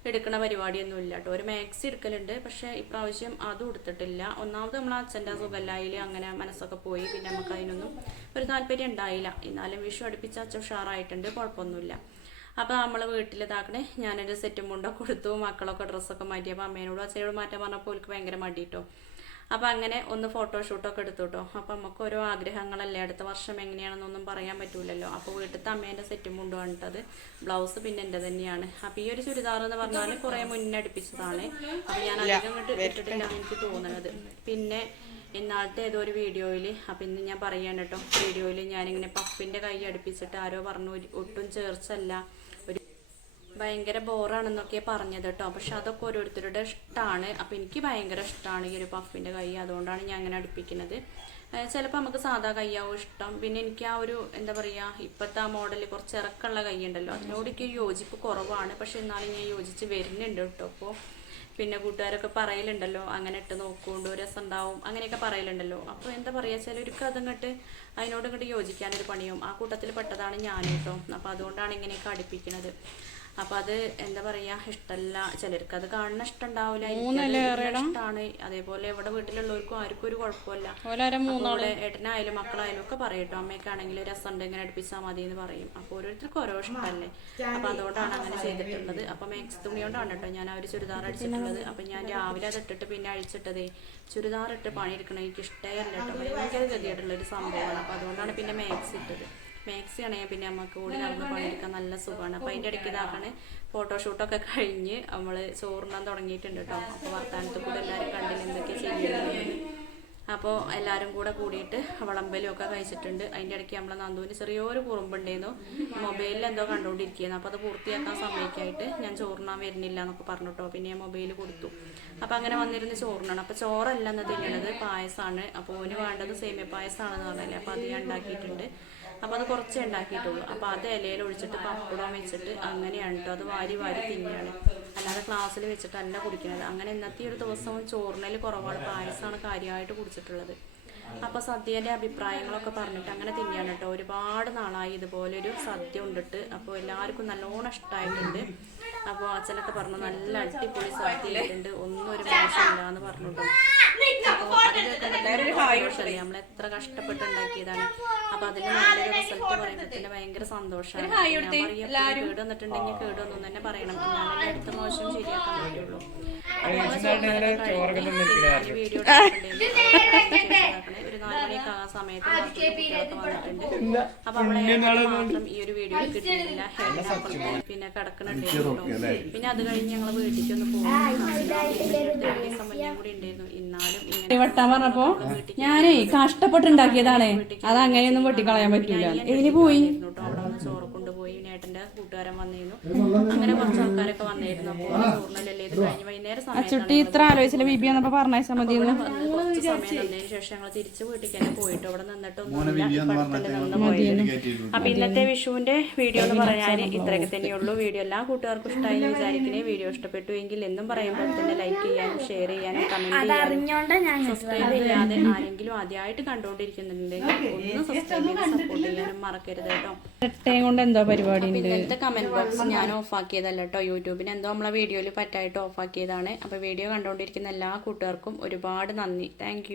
എടുക്കണ പരിപാടിയൊന്നും ഇല്ല കേട്ടോ. ഒരു മാക്സി എടുക്കലുണ്ട് പക്ഷേ ഇപ്രാവശ്യം അതും എടുത്തിട്ടില്ല. ഒന്നാമത് നമ്മൾ അച്ഛന്റെ സുഖല്ലായിൽ അങ്ങനെ മനസ്സൊക്കെ പോയി പിന്നെ നമുക്ക് അതിനൊന്നും ഒരു താല്പര്യം ഉണ്ടായില്ല. എന്നാലും വിഷു അടുപ്പിച്ച അച്ഛൻ ഉഷാറായിട്ടുണ്ട് കുഴപ്പമൊന്നുമില്ല. അപ്പോൾ നമ്മൾ വീട്ടിൽ ഇതാക്കണേ ഞാനൊരു സെറ്റും മുണ്ടൊക്കെ കൊടുത്തു മക്കളൊക്കെ ഡ്രസ്സൊക്കെ മാറ്റിയപ്പോൾ അമ്മേനോടും അച്ഛനോട് മാറ്റാൻ പറഞ്ഞപ്പോൾ അവർക്ക് ഭയങ്കര മടിയിട്ടോ അപ്പോൾ അങ്ങനെ ഒന്ന് ഫോട്ടോഷൂട്ടൊക്കെ എടുത്തു കേട്ടോ അപ്പോൾ നമുക്ക് ഓരോ ആഗ്രഹങ്ങളല്ലേ? അടുത്ത വർഷം എങ്ങനെയാണെന്നൊന്നും പറയാൻ പറ്റൂലല്ലോ. അപ്പോൾ വീട്ടിലത്തെ അമ്മേന്റെ സെറ്റും കൊണ്ടുമാണ് ഇട്ടത് ബ്ലൗസ് പിന്നെ എന്റെ തന്നെയാണ്. അപ്പോൾ ഈ ഒരു ചുരിദാർ എന്ന് പറഞ്ഞാൽ കുറേ മുന്നേ അടുപ്പിച്ചതാണ്. അപ്പോൾ ഞാൻ അധികം ഇങ്ങോട്ട് ഇട്ടിട്ടില്ല എനിക്ക് തോന്നുന്നത് പിന്നെ ഇന്നാളത്തെ ഏതോ ഒരു വീഡിയോയിൽ അപ്പം ഇന്ന് ഞാൻ പറയാണ് കേട്ടോ വീഡിയോയിൽ ഞാനിങ്ങനെ പപ്പിന്റെ കൈ അടുപ്പിച്ചിട്ട് ആരോ പറഞ്ഞു ഒട്ടും ചേർച്ചല്ല ഭയങ്കര ബോറാണെന്നൊക്കെ പറഞ്ഞത് കേട്ടോ. പക്ഷെ അതൊക്കെ ഓരോരുത്തരുടെ ഇഷ്ടമാണ് അപ്പം എനിക്ക് ഭയങ്കര ഇഷ്ടമാണ് ഈ ഒരു പഫിന്റെ കൈ. അതുകൊണ്ടാണ് ഞാൻ അങ്ങനെ അടുപ്പിക്കുന്നത്. ചിലപ്പോൾ നമുക്ക് സാധാ കൈയാവും ഇഷ്ടം. പിന്നെ എനിക്ക് ആ ഒരു എന്താ പറയുക ഇപ്പോഴത്തെ ആ മോഡൽ കുറച്ച് ഇറക്കമുള്ള കൈ ഉണ്ടല്ലോ അതിനോട് എനിക്ക് യോജിപ്പ് കുറവാണ്. പക്ഷെ എന്നാലും ഞാൻ യോജിച്ച് വരുന്നുണ്ട് കേട്ടോ. അപ്പോൾ പിന്നെ കൂട്ടുകാരൊക്കെ പറയലുണ്ടല്ലോ അങ്ങനെ ഇട്ട് നോക്കുകൊണ്ട് രസം ഉണ്ടാവും. അങ്ങനെയൊക്കെ പറയലുണ്ടല്ലോ. അപ്പോൾ എന്താ പറയുക ചിലർക്ക് അതങ്ങോട്ട് അതിനോട് ഇങ്ങോട്ട് യോജിക്കാനൊരു പണിയും ആ കൂട്ടത്തിൽ പെട്ടതാണ് ഞാൻ കേട്ടോ. അപ്പോൾ അതുകൊണ്ടാണ് ഇങ്ങനെയൊക്കെ അടുപ്പിക്കുന്നത്. അപ്പൊ അത് എന്താ പറയാ ഇഷ്ടല്ല. ചിലർക്ക് അത് കാണുന്ന ഇഷ്ടമുണ്ടാവില്ല ഇഷ്ടമാണ് അതേപോലെ ഇവിടെ വീട്ടിലുള്ളവർക്കും ആർക്കും ഒരു കുഴപ്പമില്ല. ഏട്ടനായാലും മക്കളായാലും ഒക്കെ പറയട്ടോ അമ്മയ്ക്കാണെങ്കിൽ രസമുണ്ട് ഇങ്ങനെ അടുപ്പിച്ചാൽ മതി എന്ന് പറയും. അപ്പൊ ഓരോരുത്തർക്കും ഓരോ ഇഷ്ടമല്ലേ അപ്പൊ അതുകൊണ്ടാണ് അങ്ങനെ ചെയ്തിട്ടുള്ളത്. അപ്പൊ മാക്സ് തുണി കൊണ്ടാണ് കേട്ടോ ഞാൻ ആ ഒരു ചുരിദാർ അടിച്ചിട്ടുള്ളത്. അപ്പൊ ഞാൻ രാവിലെ അത് ഇട്ടിട്ട് പിന്നെ അഴിച്ചിട്ടതേ ചുരിദാർ ഇട്ട് പണിയെടുക്കണം എനിക്ക് ഇഷ്ടമല്ല കേട്ടോ. ഭയങ്കര ഗതിയായിട്ടുള്ള ഒരു സംഭവമാണ്. അപ്പൊ അതുകൊണ്ടാണ് പിന്നെ മാക്സ് ഇട്ടത്. മാക്സി ആണെങ്കിൽ പിന്നെ നമുക്ക് കൂടി നടന്ന് പണിയെടുക്കാൻ നല്ല സുഖമാണ്. അപ്പൊ അതിന്റെ ഇടയ്ക്ക് ഇതാക്കണേ ഫോട്ടോഷൂട്ടൊക്കെ കഴിഞ്ഞ് നമ്മൾ ചോറിനാൻ തുടങ്ങിയിട്ടുണ്ട് കേട്ടോ അപ്പൊ വർത്താനത്ത് കൂടെ എല്ലാരും കണ്ടില്ല എന്തൊക്കെ ചെയ്യുന്നത് അപ്പോൾ എല്ലാവരും കൂടെ കൂടിയിട്ട് വിളമ്പലും ഒക്കെ കഴിച്ചിട്ടുണ്ട്. അതിന്റെ ഇടയ്ക്ക് നമ്മളെ നന്ദുവിന് ചെറിയൊരു കുറുമ്പുണ്ടായിരുന്നു. മൊബൈലിൽ എന്തോ കണ്ടുകൊണ്ടിരിക്കുകയാണ് അപ്പോൾ അത് പൂർത്തിയാക്കാൻ സമയക്കായിട്ട് ഞാൻ ചോറിനാൻ വരുന്നില്ല എന്നൊക്കെ പറഞ്ഞിട്ടോ പിന്നെ ഞാൻ മൊബൈൽ കൊടുത്തു. അപ്പോൾ അങ്ങനെ വന്നിരുന്ന് ചോറിനാണ് അപ്പോൾ ചോറല്ല എന്ന് തിന്നണത് പായസമാണ് അപ്പോൾ ഓന് വേണ്ടത് സേമിയ പായസമാണെന്ന് പറഞ്ഞല്ലേ. അപ്പോൾ അത് ഞാൻ ഉണ്ടാക്കിയിട്ടുണ്ട്. അപ്പോൾ അത് കുറച്ചേ ഉണ്ടാക്കിയിട്ടുള്ളൂ. അപ്പോൾ അത് ഇലയിൽ ഒഴിച്ചിട്ട് പപ്പടം വെച്ചിട്ട് അങ്ങനെയാണ് കേട്ടോ അത് വാരി വാരി തിന്നെയാണ് അല്ലാതെ ക്ലാസ്സിൽ വെച്ചിട്ടല്ല കുടിക്കുന്നത്. അങ്ങനെ ഇന്നത്തെ ഒരു ദിവസം ചോറിനൽ കുറവാണ്. പായസമാണ് കാര്യമായിട്ട് കുടിച്ചിട്ടുള്ളത്. അപ്പോൾ സദ്യന്റെ അഭിപ്രായങ്ങളൊക്കെ പറഞ്ഞിട്ട് അങ്ങനെ തിന്നെയാണ് കേട്ടോ ഒരുപാട് നാളായി ഇതുപോലൊരു സദ്യ ഉണ്ടിട്ട്. അപ്പൊ എല്ലാവർക്കും നല്ലോണം ഇഷ്ടമായിട്ടുണ്ട് അപ്പൊ അച്ഛനൊക്കെ പറഞ്ഞു നല്ല അടിപൊളി സദ്യ ആയിട്ടുണ്ട്. ഒന്നും ഒരു മോശമില്ല എന്ന് പറഞ്ഞു നമ്മൾ എത്ര കഷ്ടപ്പെട്ട് ഉണ്ടാക്കിയതാണ് അപ്പൊ അതിന്റെ നല്ലൊരു റിസൾട്ട് പറയുമ്പോൾ ഭയങ്കര സന്തോഷമാണ് കേട് വന്നിട്ടുണ്ടെങ്കിൽ കേട് വന്നു തന്നെ പറയണം. എന്നാലല്ലേ അടുത്ത മോശം ശരിയാക്കാൻ പറ്റുള്ളൂ വീഡിയോ ഒരു നാല് മണിയൊക്കെ ആ സമയത്ത് നാട്ടിലെ കുട്ടികളൊക്കെ വന്നിട്ടുണ്ട്. അപ്പൊ നമ്മളെ ഏട്ടന് മാത്രം ഈ ഒരു വീഡിയോ പിന്നെ കിടക്കണുണ്ടായിരുന്നു പിന്നെ അത് കഴിഞ്ഞ് ഞങ്ങൾ വീട്ടിലേക്ക് ഒന്ന് പോകും സമയം കൂടി ഉണ്ടായിരുന്നു. ഇന്നാലും ഇങ്ങനെ വെട്ടാൻ പറഞ്ഞപ്പോ ഞാനേ കഷ്ടപ്പെട്ടുണ്ടാക്കിയതാണ് അത് അങ്ങനെയൊന്നും വെട്ടിക്കളയാൻ പറ്റൂല. ഇതിന് പോയി. ചോറ് കൂട്ടുകാരൻ വന്നിരുന്നു. അങ്ങനെ കുറച്ച് ആൾക്കാരൊക്കെ വന്നിരുന്നു. അപ്പോൾ ടൂർണലല്ലേ ഇത് കഴിഞ്ഞ് വൈകുന്നേരം ചുട്ടി സമയത്താണ് ഇത്ര ആലോചിച്ചില്ല. ബിബി എന്നപ്പോ പറഞ്ഞ വന്ന് കുറച്ച് സമയം തന്നതിന് ശേഷം ഞങ്ങൾ തിരിച്ചു വീട്ടിൽ തന്നെ പോയിട്ട് അവിടെ നിന്നിട്ടൊന്നും അപ്പൊ ഇന്നത്തെ വിഷുവിന്റെ വീഡിയോ എന്ന് പറഞ്ഞാൽ ഇത്രയൊക്കെ തന്നെയുള്ളൂ. വീഡിയോ എല്ലാ കൂട്ടുകാർക്കും ഇഷ്ടമായി എന്ന് വിചാരിക്കുന്നേ വീഡിയോ ഇഷ്ടപ്പെട്ടു എങ്കിൽ എന്നും പറയുമ്പോൾ തന്നെ ലൈക്ക് ചെയ്യാനും ഷെയർ ചെയ്യാനും കമന്റ് ചെയ്യാനും സബ്സ്ക്രൈബ് ചെയ്യാതെ ആരെങ്കിലും ആദ്യമായിട്ട് കണ്ടുകൊണ്ടിരിക്കുന്നുണ്ടെങ്കിൽ ഒന്ന് സബ്സ്ക്രൈബ് ചെയ്ത് സപ്പോർട്ട് ചെയ്യാനും മറക്കരുത് കേട്ടോ. കൊണ്ട് എന്താ പരിപാടി കമന്റ് ബോക്സ് ഞാൻ ഓഫ് ആക്കിയതല്ല കേട്ടോ യൂട്യൂബിന്. എന്തോ നമ്മളെ വീഡിയോയിൽ പറ്റായിട്ട് ഓഫ് ആക്കിയതാണ്. അപ്പോൾ വീഡിയോ കണ്ടുകൊണ്ടിരിക്കുന്ന എല്ലാ കൂട്ടുകാർക്കും ഒരുപാട് നന്ദി. താങ്ക്